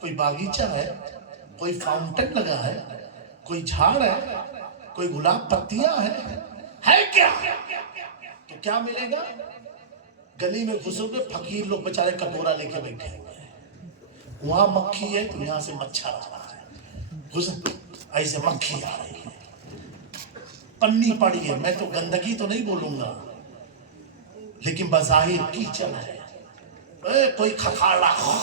कोई बागीचा है, कोई फाउंटेन लगा है, कोई झाड़ है, कोई गुलाब पत्तियां है क्या? तो क्या मिलेगा? गली में घुसोगे फकीर लोग बेचारे कटोरा लेके बैठे हुए हैं, वहां मक्खी है तो यहाँ से मच्छर आ रहा है, घुस ऐसे मक्खी आ रही है, पन्नी पड़ी है। मैं तो गंदगी तो नहीं बोलूंगा, लेकिन बज़ाहिर कीचड़ है। कोई खखाड़ा है,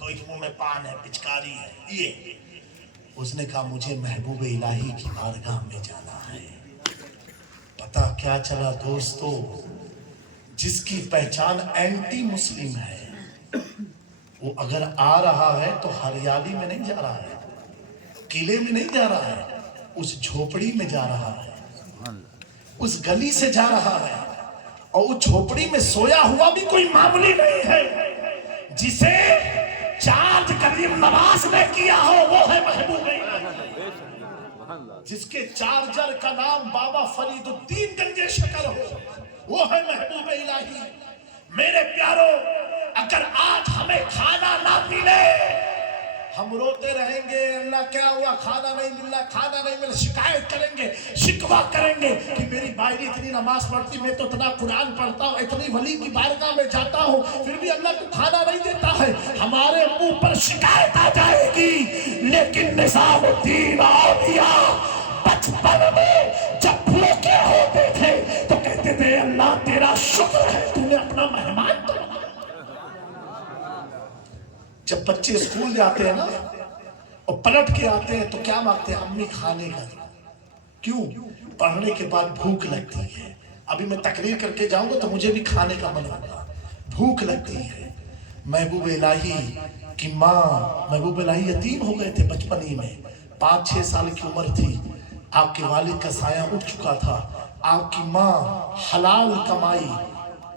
कोई मुंह में पान है, पिचकारी है, ये उसने कहा मुझे महबूब इलाही की बारगाह में जाना है। पता क्या चला दोस्तों, जिसकी पहचान एंटी मुस्लिम है वो अगर आ रहा है तो हरियाली में नहीं जा रहा है, किले में नहीं जा रहा है, उस झोपड़ी में जा रहा है, उस गली से जा रहा है। और उस झोपड़ी में सोया हुआ भी कोई मामूली नहीं है, जिसे चार्ज करीम नवाज ने किया हो वो है महबूब इलाही। जिसके चार्जर का नाम बाबा फरीदुद्दीन गंजे शक्ल हो वो है महबूब इलाही। मेरे प्यारो, अगर आज हमें खाना ना मिले हम रोते रहेंगे, अल्लाह क्या हुआ खाना नहीं मिल रहा, खाना नहीं मिला, शिकायत करेंगे, शिकवा करेंगे कि मेरी बायरी इतनी नमाज पढ़ती, मैं तो इतना कुरान पढ़ता हूँ, इतनी वली की बारगाह में जाता हूँ, फिर भी अल्लाह को खाना नहीं देता है। हमारे मुंह पर शिकायत आ जाएगी। लेकिन निजामुद्दीन औलिया बचपन में जब भूखे होते थे तो कहते थे अल्लाह तेरा शुक्र है तूने अपना मेहमान तो। जब बच्चे स्कूल जाते हैं ना और पलट के आते हैं तो क्या मांगते हैं, अम्मी खाने का। क्यों? पढ़ने के बाद भूख लगती है। अभी मैं तकरीर करके जाऊंगा तो मुझे भी खाने का मन होगा, भूख लगती है। महबूब इलाही की माँ, महबूब इलाही यतीम हो गए थे बचपन ही में, 5-6 साल की उम्र थी। आपके वालिद का साया उठ चुका था। आपकी माँ हलाल कमाई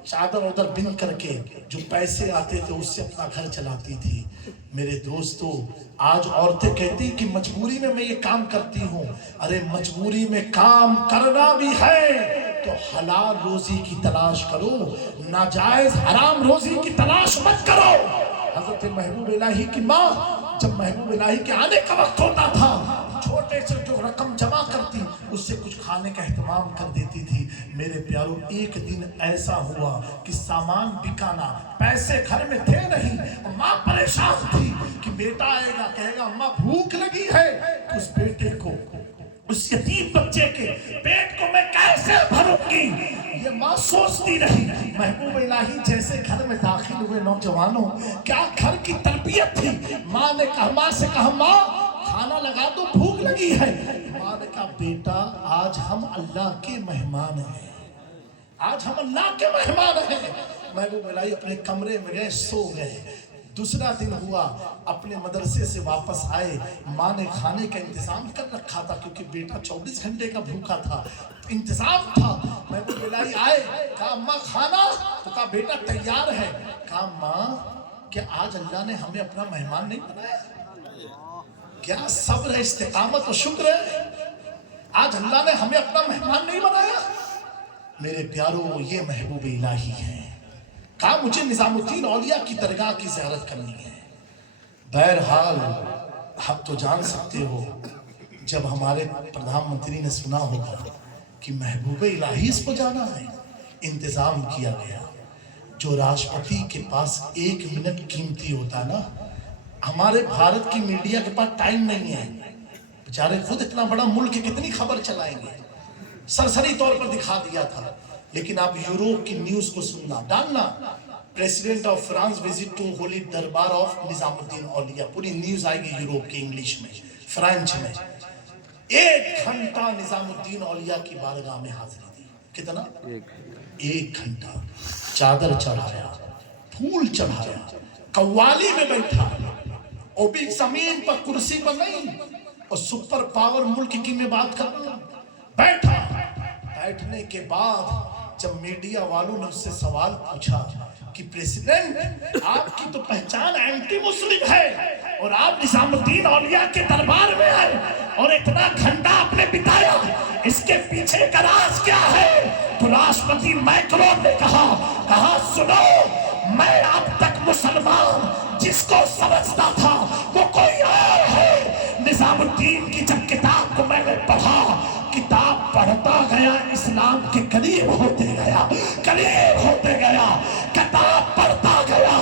चादर उधर बिन करके जो पैसे आते थे उससे अपना घर चलाती थी। मेरे दोस्तों, आज औरतें कहती कि मजबूरी में मैं ये काम करती हूँ। अरे मजबूरी में काम करना भी है तो हलाल रोजी की तलाश करो, नाजायज हराम रोजी की तलाश मत करो। हजरत महबूब इलाही की माँ जब महबूब इलाही के आने का वक्त होता था, छोटे से जो रकम जमा करती उससे कुछ खाने का एहतमाम कर देती थी। मेरे प्यारों, एक दिन ऐसा हुआ कि सामान बिकाना, पैसे घर में थे नहीं, माँ परेशान थी कि बेटा आएगा कहेगा अम्मा भूख लगी है। उस बेटे को, उस यतीम बच्चे के पेट को मैं कैसे भरूंगी, ये माँ सोचती रही। महबूब इलाही जैसे घर में दाखिल हुए, नौजवानों क्या घर की तरबियत थी। माँ ने कहा, माँ से कहा माँ खाना लगा दो भूख लगी है। माँ ने कहा बेटा आज हम अल्लाह के मेहमान हैं, आज हम अल्लाह के मेहमान हैं। महबूब इलाही अपने कमरे में गए, सो गए। दूसरा दिन हुआ, अपने मदरसे से वापस आए, माँ ने खाने का इंतजाम कर रखा था क्योंकि बेटा 24 घंटे का भूखा था, इंतजाम था। महबूब इलाही आए, कहा अम्मा खाना, तो कहा बेटा तैयार है। कहा माँ क्या आज अल्लाह ने हमें अपना मेहमान नहीं बनाया? क्या सब्र है, इस्तिकामत और शुक्र है, आज अल्लाह ने हमें अपना मेहमान नहीं बनाया। मेरे प्यारों, ये महबूब इलाही है। कहा मुझे निजामुद्दीन औलिया की दरगाह की ज़ियारत करनी है। बहरहाल आप तो जान सकते हो, जब हमारे प्रधानमंत्री ने सुना होगा कि महबूब इलाही इसको जाना है, इंतजाम किया गया। जो राष्ट्रपति के पास 1 मिनट कीमती होता ना, हमारे भारत की मीडिया के पास टाइम नहीं है। बेचारे खुद इतना बड़ा मुल्क कितनी खबर चलाएंगे, सरसरी तौर पर दिखा दिया था। लेकिन आप यूरोप की न्यूज को सुनना, डालना, president of France visit to holy darbar of Nizamuddin औलिया, पूरी न्यूज आएगी यूरोप की, इंग्लिश में, फ्रेंच में। 1 घंटा निजामुद्दीन औलिया की बारगाह में हाजिरी दी। कितना? 1 घंटा। चादर चढ़ाया, फूल चढ़ाया, कव्वाली में बैठा, और भी जमीन पर कुर्सी पर नहीं, और सुपर पावर मुल्क की मैं बात कर रहा हूं। बैठा, बैठने के बाद जब मीडिया वालों ने उससे सवाल पूछा कि प्रेसिडेंट आपकी तो पहचान एंटी मुस्लिम है और आप निजामुद्दीन औलिया के दरबार में आए और इतना घंटा आपने बिताया, इसके पीछे का राज क्या है? तो राष्ट्रपति मैक्रोन ने कहा सुनो, मैं अब तक मुसलमान जिसको समझता था वो कोई और है। निजामुद्दीन की जब किताब को मैंने पढ़ा, किताब पढ़ता गया, इस्लाम के करीब होते गया, करीब होते गया, किताब पढ़ता गया,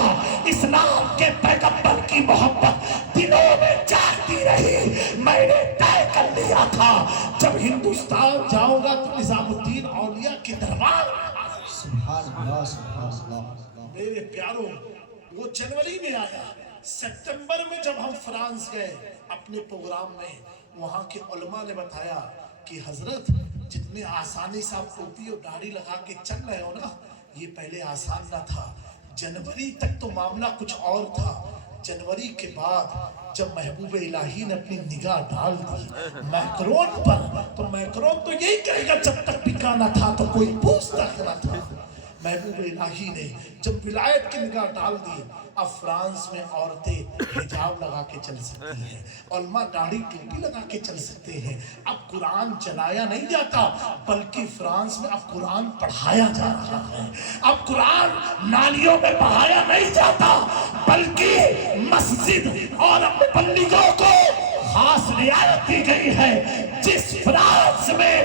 इस्लाम के पैगंबर की मोहब्बत दिलों में जागती रही। मैंने तय कर लिया था जब हिंदुस्तान जाऊंगा तो निजामुद्दीन औलिया के दरबार। सुभान अल्लाह, सुभान अल्लाह। मेरे प्यारों, वो जनवरी में आया। सितंबर में जब हम फ्रांस गए अपने प्रोग्राम में, वहाँ के उलमा ने बताया कि हजरत जितने आसानी से आप टोपी और दाढ़ी लगा के चल रहे हो ना, ये पहले आसान ना था। जनवरी तक तो मामला कुछ और था। जनवरी के बाद जब महबूब इलाही ने अपनी निगाह डाल दी मैक्रोन पर, तो मैक्रोन तो यही कहेगा जब तक बिका ना था तो कोई पूछता ना था। महबूब इलाही ने जब विलायत की निगाह डाल दी, अब फ्रांस में औरतें हिजाब लगा के चल सकती हैं, उलमा दाढ़ी टोपी लगा के चल सकते हैं। अब कुरान चलाया नहीं जाता, बल्कि फ्रांस में अब कुरान पढ़ाया जा रहा है। अब कुरान नालियों में बहाया नहीं जाता, बल्कि मस्जिद और मुबल्लिगों को खास रियायत दी गई है। जिस फ्रांस में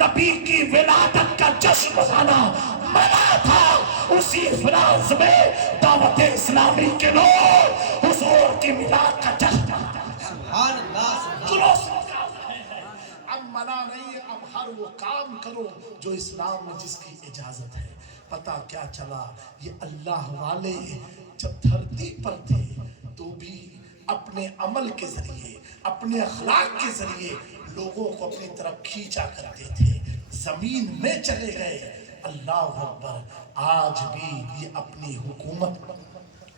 नबी की विलादत का जश्न मनाना मना था, उसी फ्रांस में दावत इस्लामी के लोग हुजूर की मिलाद का जश्न सुभान अल्लाह। अब मना नहीं है, अब हर वो काम करो जो इस्लाम में जिसकी इजाजत है। पता क्या चला, ये अल्लाह वाले जब धरती पर थे तो भी अपने अमल के जरिए, अपने अखलाक के जरिए लोगों को अपनी तरफ खींचा करते थे। जमीन में चले गए, अल्लाह अकबर। आज भी ये अपनी हुकूमत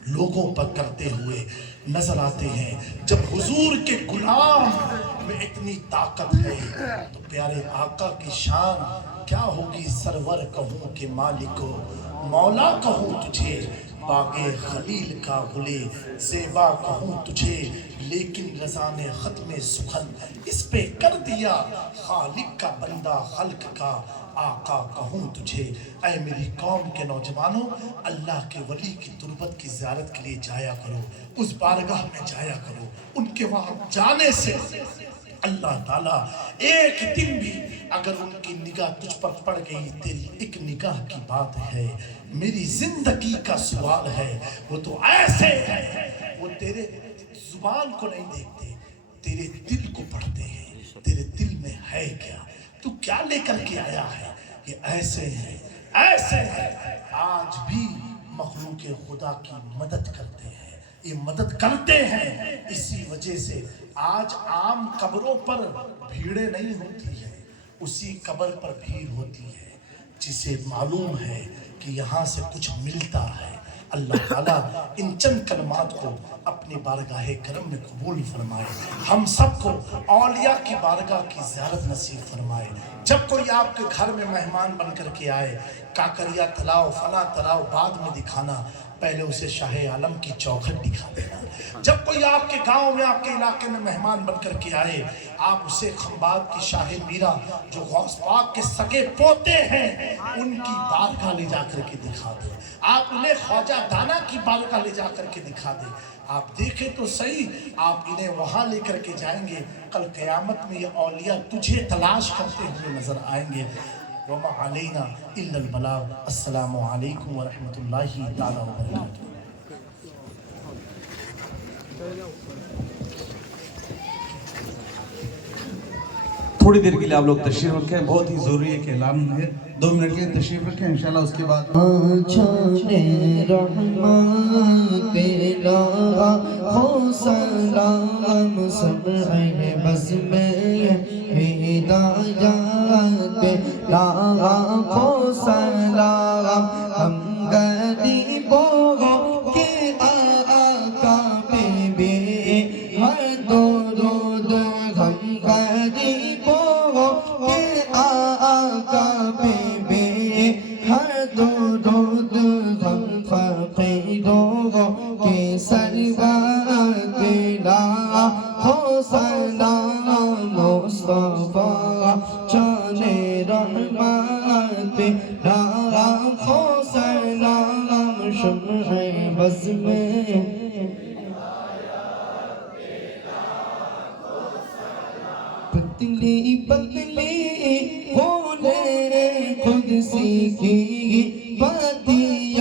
लोगों पर करते हुए नजर आते हैं। जब हुजूर के गुलाम में इतनी ताकत है तो प्यारे आका की शान क्या होगी। सरवर कहूँ के मालिको, मौला कहूँ तुझे, बागे खलील का गुले ज़ेबा कहूँ तुझे, लेकिन रज़ा ने ख़त्म सुखन इस पे कर दिया। खालिक का बंदा खल्क का आका कहूँ तुझे। ऐ मेरी कौम के नौजवानों, अल्लाह के वली की तुरबत की ज़ियारत के लिए जाया करो, उस बारगाह में जाया करो। उनके वहाँ जाने से अल्लाह ताला एक दिन भी अगर उनकी निगाह तुझ पर पड़ गई, तेरी एक निगाह की बात है, मेरी जिंदगी का सवाल है। वो तो ऐसे है, वो तेरे जुबान को नहीं देखते, तेरे दिल को पढ़ते हैं। तेरे दिल में है क्या, तू क्या लेकर के आया है। ये ऐसे हैं, ऐसे हैं। आज भी मखलूक खुदा की मदद करते हैं, ये मदद करते हैं। इसी वजह से आज आम कब्रों पर भीड़ें नहीं होती है, उसी कब्र पर भीड़ होती है जिसे मालूम है कि यहाँ से कुछ मिलता है। अल्लाह ताला इन चंद कलमात को अपनी बारगाह करम में कबूल फरमाए। हम सबको औलिया की बारगाह की ज़ियारत नसीब फरमाए। जब कोई आपके घर में मेहमान बन कर के आए, काकरिया तलाव फला तलाव बाद में दिखाना, पहले उसे शाह आलम की चौखट दिखा देना। जब कोई आपके गांव में, आपके इलाके में मेहमान बन कर के आए, आप उसे खंबात की शाह मीरा जो गौस पाक के सगे पोते हैं, उनकी बारगाह ले जा कर के दिखा दें। आप उन्हें ख्वाजा दाना की बारगाह ले जा कर के दिखा दें। आप देखें तो सही, आप इन्हें वहाँ लेकर के जाएंगे, कल क़यामत में ये औलिया तुझे तलाश करते हुए नजर आएंगे। वमा अलैना इल्लल बलाग। अस्सलामु अलैकुम व रहमतुल्लाहि ताला व बरकातुहू। थोड़ी देर के लिए आप लोग तशरीफ रखें, बहुत ही जरूरी है कि ऐलान है। 2 मिनट के लिए तशरीफ रखें, इंशाल्लाह उसके बाद पतली पतली बोले खुद सी की पतिया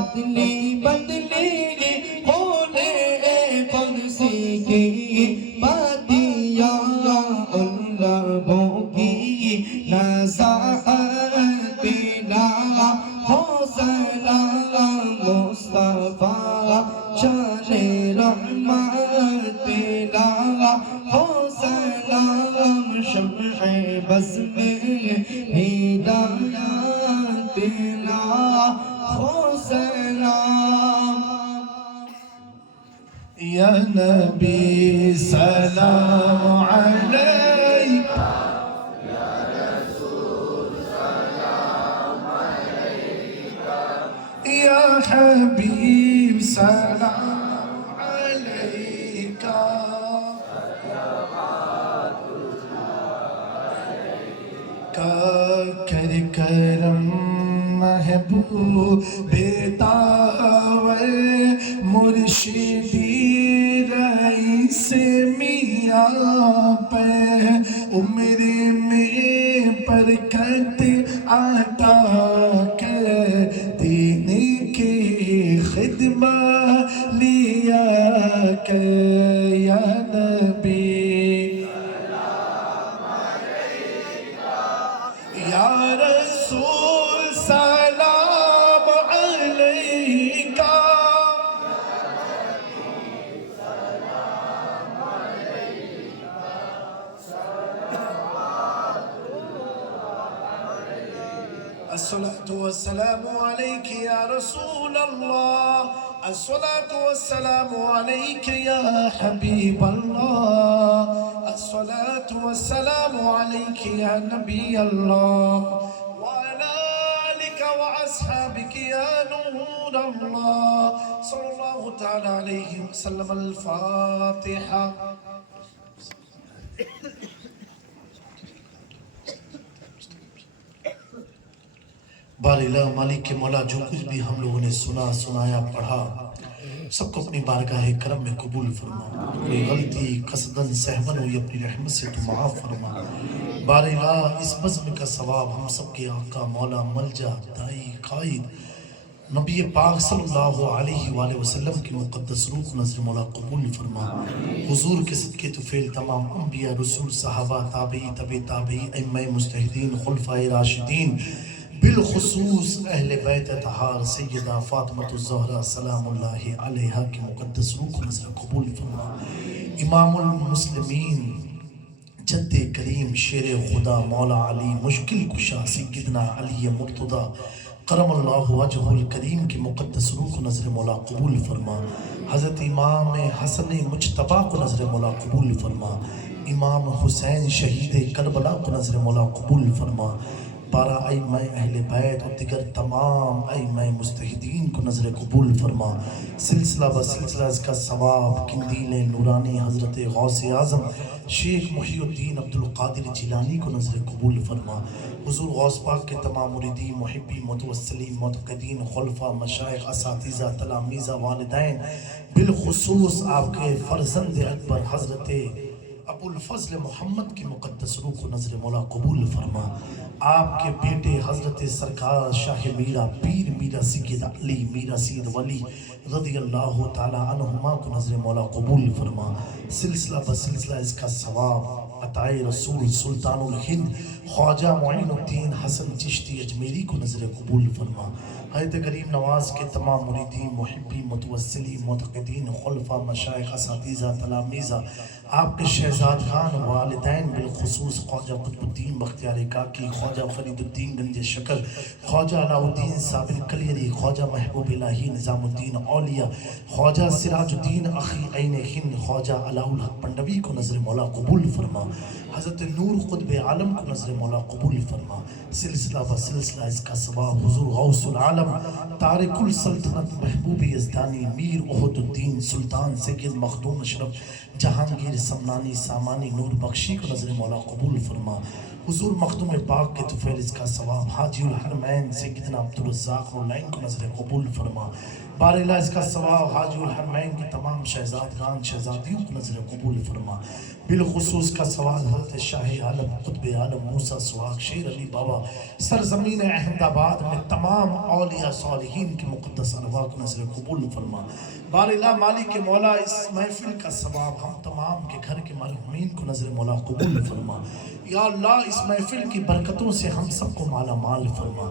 بدلی بدلی ہونے قدسی کی بادیا ان لبوں کی نزاعت بلا ہو سلام مصطفیٰ شان رحمت بلا ہو سلام شمع بز میں ہدایت بلا ہو سلام یا نبی سلام علیک یا حبیب سلام علیک کر کرم محبوب بیتاور مرشدی رئیس میاں پر عمر میں برکت عطا کر دین کی خدمت لیا کر یا نبی یا رسول سلام علیکہ الصلاة والسلام عليك يا رسول الله الصلاة والسلام عليك يا حبيب الله الصلاة والسلام عليك يا نبي الله وعلى آلك وأصحابك يا نور الله صلى الله تعالى عليه وسلم الفاتحة بار الہ مالک کے مولا جو کچھ بھی ہم لوگوں نے سنا سنایا پڑھا سب کو اپنی بارگاہ کرم میں قبول فرما کوئی غلطی قصدن سہون ہوئی اپنی رحمت سے تو معاف فرما بار الہ اس بزم کا ثواب ہم سب کے آقا مولا ملجا دائی قائد نبی پاک صلی اللہ علیہ وآلہ وسلم کی مقدس روح نظر مولا قبول فرما حضور کے صدقے تو فعل تمام انبیاء رسول صحابہ تابعی تبع تابعی ائمہ مجتہدین خلفائے راشدین بالخصوص اہل بیت اطہار سیدہ فاطمۃ الزہرا سلام اللہ علیہا کی مقدس روح کو نظر قبول فرما امام المسلمین جد کریم شیر خدا مولا علی مشکل کشا سیدنا علی مرتضی کرم اللہ وجہ الکریم کی مقدس روح کو نظر مولا قبول فرما حضرت امام حسن مجتبی کو نظر مولا قبول فرما امام حسین شہید کربلا کو نظر مولا قبول فرما پارا ائمہ اہل بیت اور دیگر تمام ائمہ مجتہدین کو نظر قبول فرما سلسلہ بسلسلہ اس کا ثواب قندیل نورانی حضرت غوث اعظم شیخ محی الدین عبدالقادر جیلانی کو نظر قبول فرما حضور غوث پاک کے تمام مریدین محبین متوسلین معتقدین خلفاء مشائخ اساتذہ تلامذہ والدین بالخصوص آپ کے فرزند اکبر حضرت ابو الفضل محمد کی مقدس روح کو نظر مولا قبول فرما آپ کے بیٹے حضرت سرکار شاہ میرا پیر میرا سید علی میرا سید ولی رضی اللہ تعالی عنہما کو نظر مولا قبول فرما سلسلہ بسلسلہ اس کا ثواب عطائے رسول سلطان الہند خواجہ معین الدین حسن چشتی اجمیری کو نظر قبول فرما حضرت کریم نواز کے تمام مریدین محبین متوسلین معتقدین خلفاء مشائخ اساتذہ تلامذہ آپ کے شہزاد خان والدین بالخصوص خواجہ قطب الدین بختیار کاکی خواجہ فرید الدین گنج شکر خواجہ علاء الدین صابر کلیری خواجہ محبوب الہی نظام الدین اولیاء خواجہ سراج الدین اخی عین ہند خواجہ علاء الحق پنڈوی کو نظر مولا قبول فرما حضرت نور قطب عالم کو نظر مولا قبول فرما سلسلہ بسلسلہ اس کا ثواب حضور غوث العالم تارک السلطنت محبوب یزدانی میر احد الدین سلطان سید مخدوم اشرف جہانگیر سمنانی سامانی نور بخشی کو نظر مولا قبول فرما حضور مخدوم پاک کے طفیل اس کا ثواب حاجی الحرمین سیدنا عبدالرزاق رولین کو نظر قبول فرما باراللہ اس کا ثواب حاجی الحرمین کی تمام شہزادگان شہزادیوں کو نظر قبول فرما، بالخصوص کا ثواب حضرت شاہ عالم قطب عالم موسیٰ سواگ شیر علی بابا سرزمین احمد آباد میں تمام اولیاء صالحین کی مقدس ارواح کو نظر قبول فرما۔ باراللہ مالک مولا اس محفل کا ثواب ہم تمام کے گھر کے مرحومین کو نظر مولا قبول فرما۔ یا اللہ اس محفل کی برکتوں سے ہم سب کو مالا مال فرما،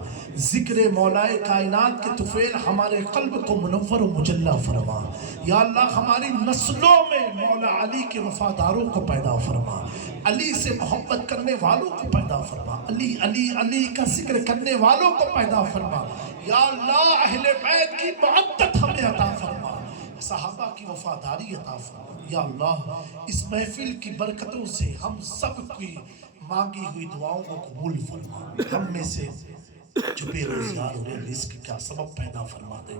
ذکر مولائے کائنات کے طفیل ہمارے قلب کو منور و مجلہ فرما۔ یا اللہ ہماری نسلوں میں مولا علی کے وفاداروں کو پیدا فرما، علی سے محبت کرنے والوں کو پیدا فرما، علی علی علی کا ذکر کرنے والوں کو پیدا فرما۔ یا اللہ اہل بیت کی محبت ہمیں عطا فرما، صحابہ کی وفاداری عطا فرما۔ یا اللہ اس محفل کی برکتوں سے ہم سب کی مانگی ہوئی دعاؤں کو قبول فرما، ہم میں سے جو بے روزگار ہو رہے رزق کا سبب پیدا فرما دے،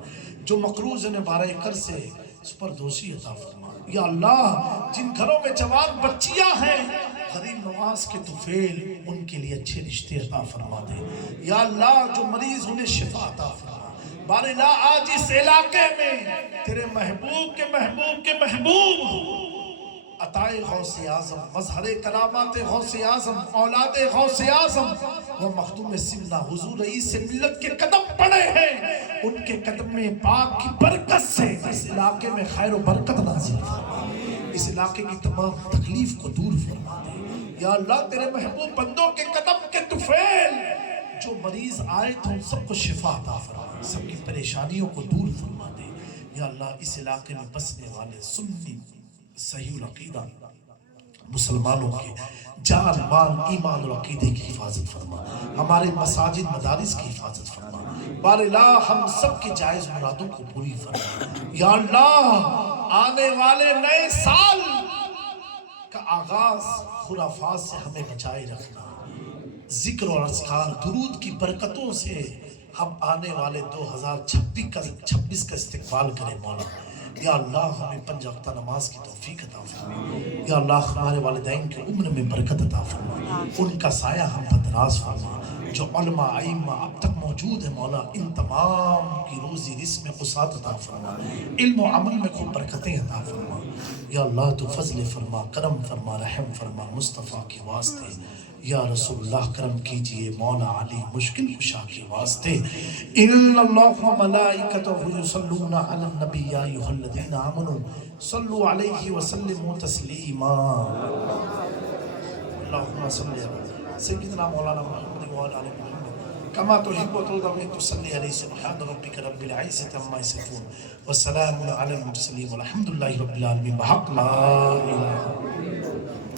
جو مقروض نے بارہ کر سے سپردوشی عطا فرما۔ یا اللہ جن گھروں میں جوان بچیاں ہیں غریب نواز کے طفیل ان کے لیے اچھے رشتے عطا فرما دے۔ یا اللہ جو مریض انہیں شفا عطا فرما۔ باراللہ آج اس علاقے میں تیرے محبوب کے محبوب کے محبوب عطائے غوث اعظم، مظہر کرامات غوث اعظم، اولاد غوث اعظم وہ مخدوم سمنہ حضور رئیس ملت کے قدم پڑے ہیں، ان کے قدم پاک کی برکت سے اس علاقے میں خیر و برکت نازل فرما، اس علاقے کی تمام تکلیف کو دور فرما دے۔ یا اللہ تیرے محبوب بندوں کے قدم کے طفیل جو مریض آئے تو ان سب کو شفا عطا فرما، سب کی پریشانیوں کو دور فرما دے۔ یا اللہ اس علاقے میں بسنے والے سنی صحیح العقیدہ مسلمانوں کے جان مال ایمان اور عقیدے کی حفاظت فرما، ہمارے مساجد مدارس کی حفاظت فرما۔ باراللہ ہم سب کی جائز مرادوں کو پوری فرما۔ یا اللہ آنے والے نئے سال کا آغاز خرافات سے ہمیں بچائے رکھنا، ذکر اور اذکار درود کی برکتوں سے ہم آنے والے 2026 کا استقبال کریں مولا۔ یا اللہ ہمیں 5 وقتہ نماز کی توفیق عطا فرما۔ یا اللہ ہمارے والدین کے عمر میں برکت عطا فرما، ان کا سایہ ہم پر دراز فرما۔ جو علماء ائمہ اب تک موجود ہیں مولا ان تمام کی روزی رزق میں قصات عطا فرما، علم و عمل میں خوب برکتیں عطا فرما۔ یا اللہ تو فضل فرما، کرم فرما، رحم فرما مصطفیٰ کے واسطے۔ یا رسول اللہ کرم کیجئے مولا علی مشکل کشا کے واسطے۔ ان اللہ و ملائکتہ یصلون علی النبی یا ایھا الذین آمنوا صلوا علیہ وسلموا تسلیما۔ اللہم صلی علی سیدنا مولانا محمد وعلی آل محمد کما تحب و ترضى ان تصلی علیہ سبحان ربک رب العزة عما یصفون والسلام علی المرسلین والحمد للہ رب العالمین بحق لا الہ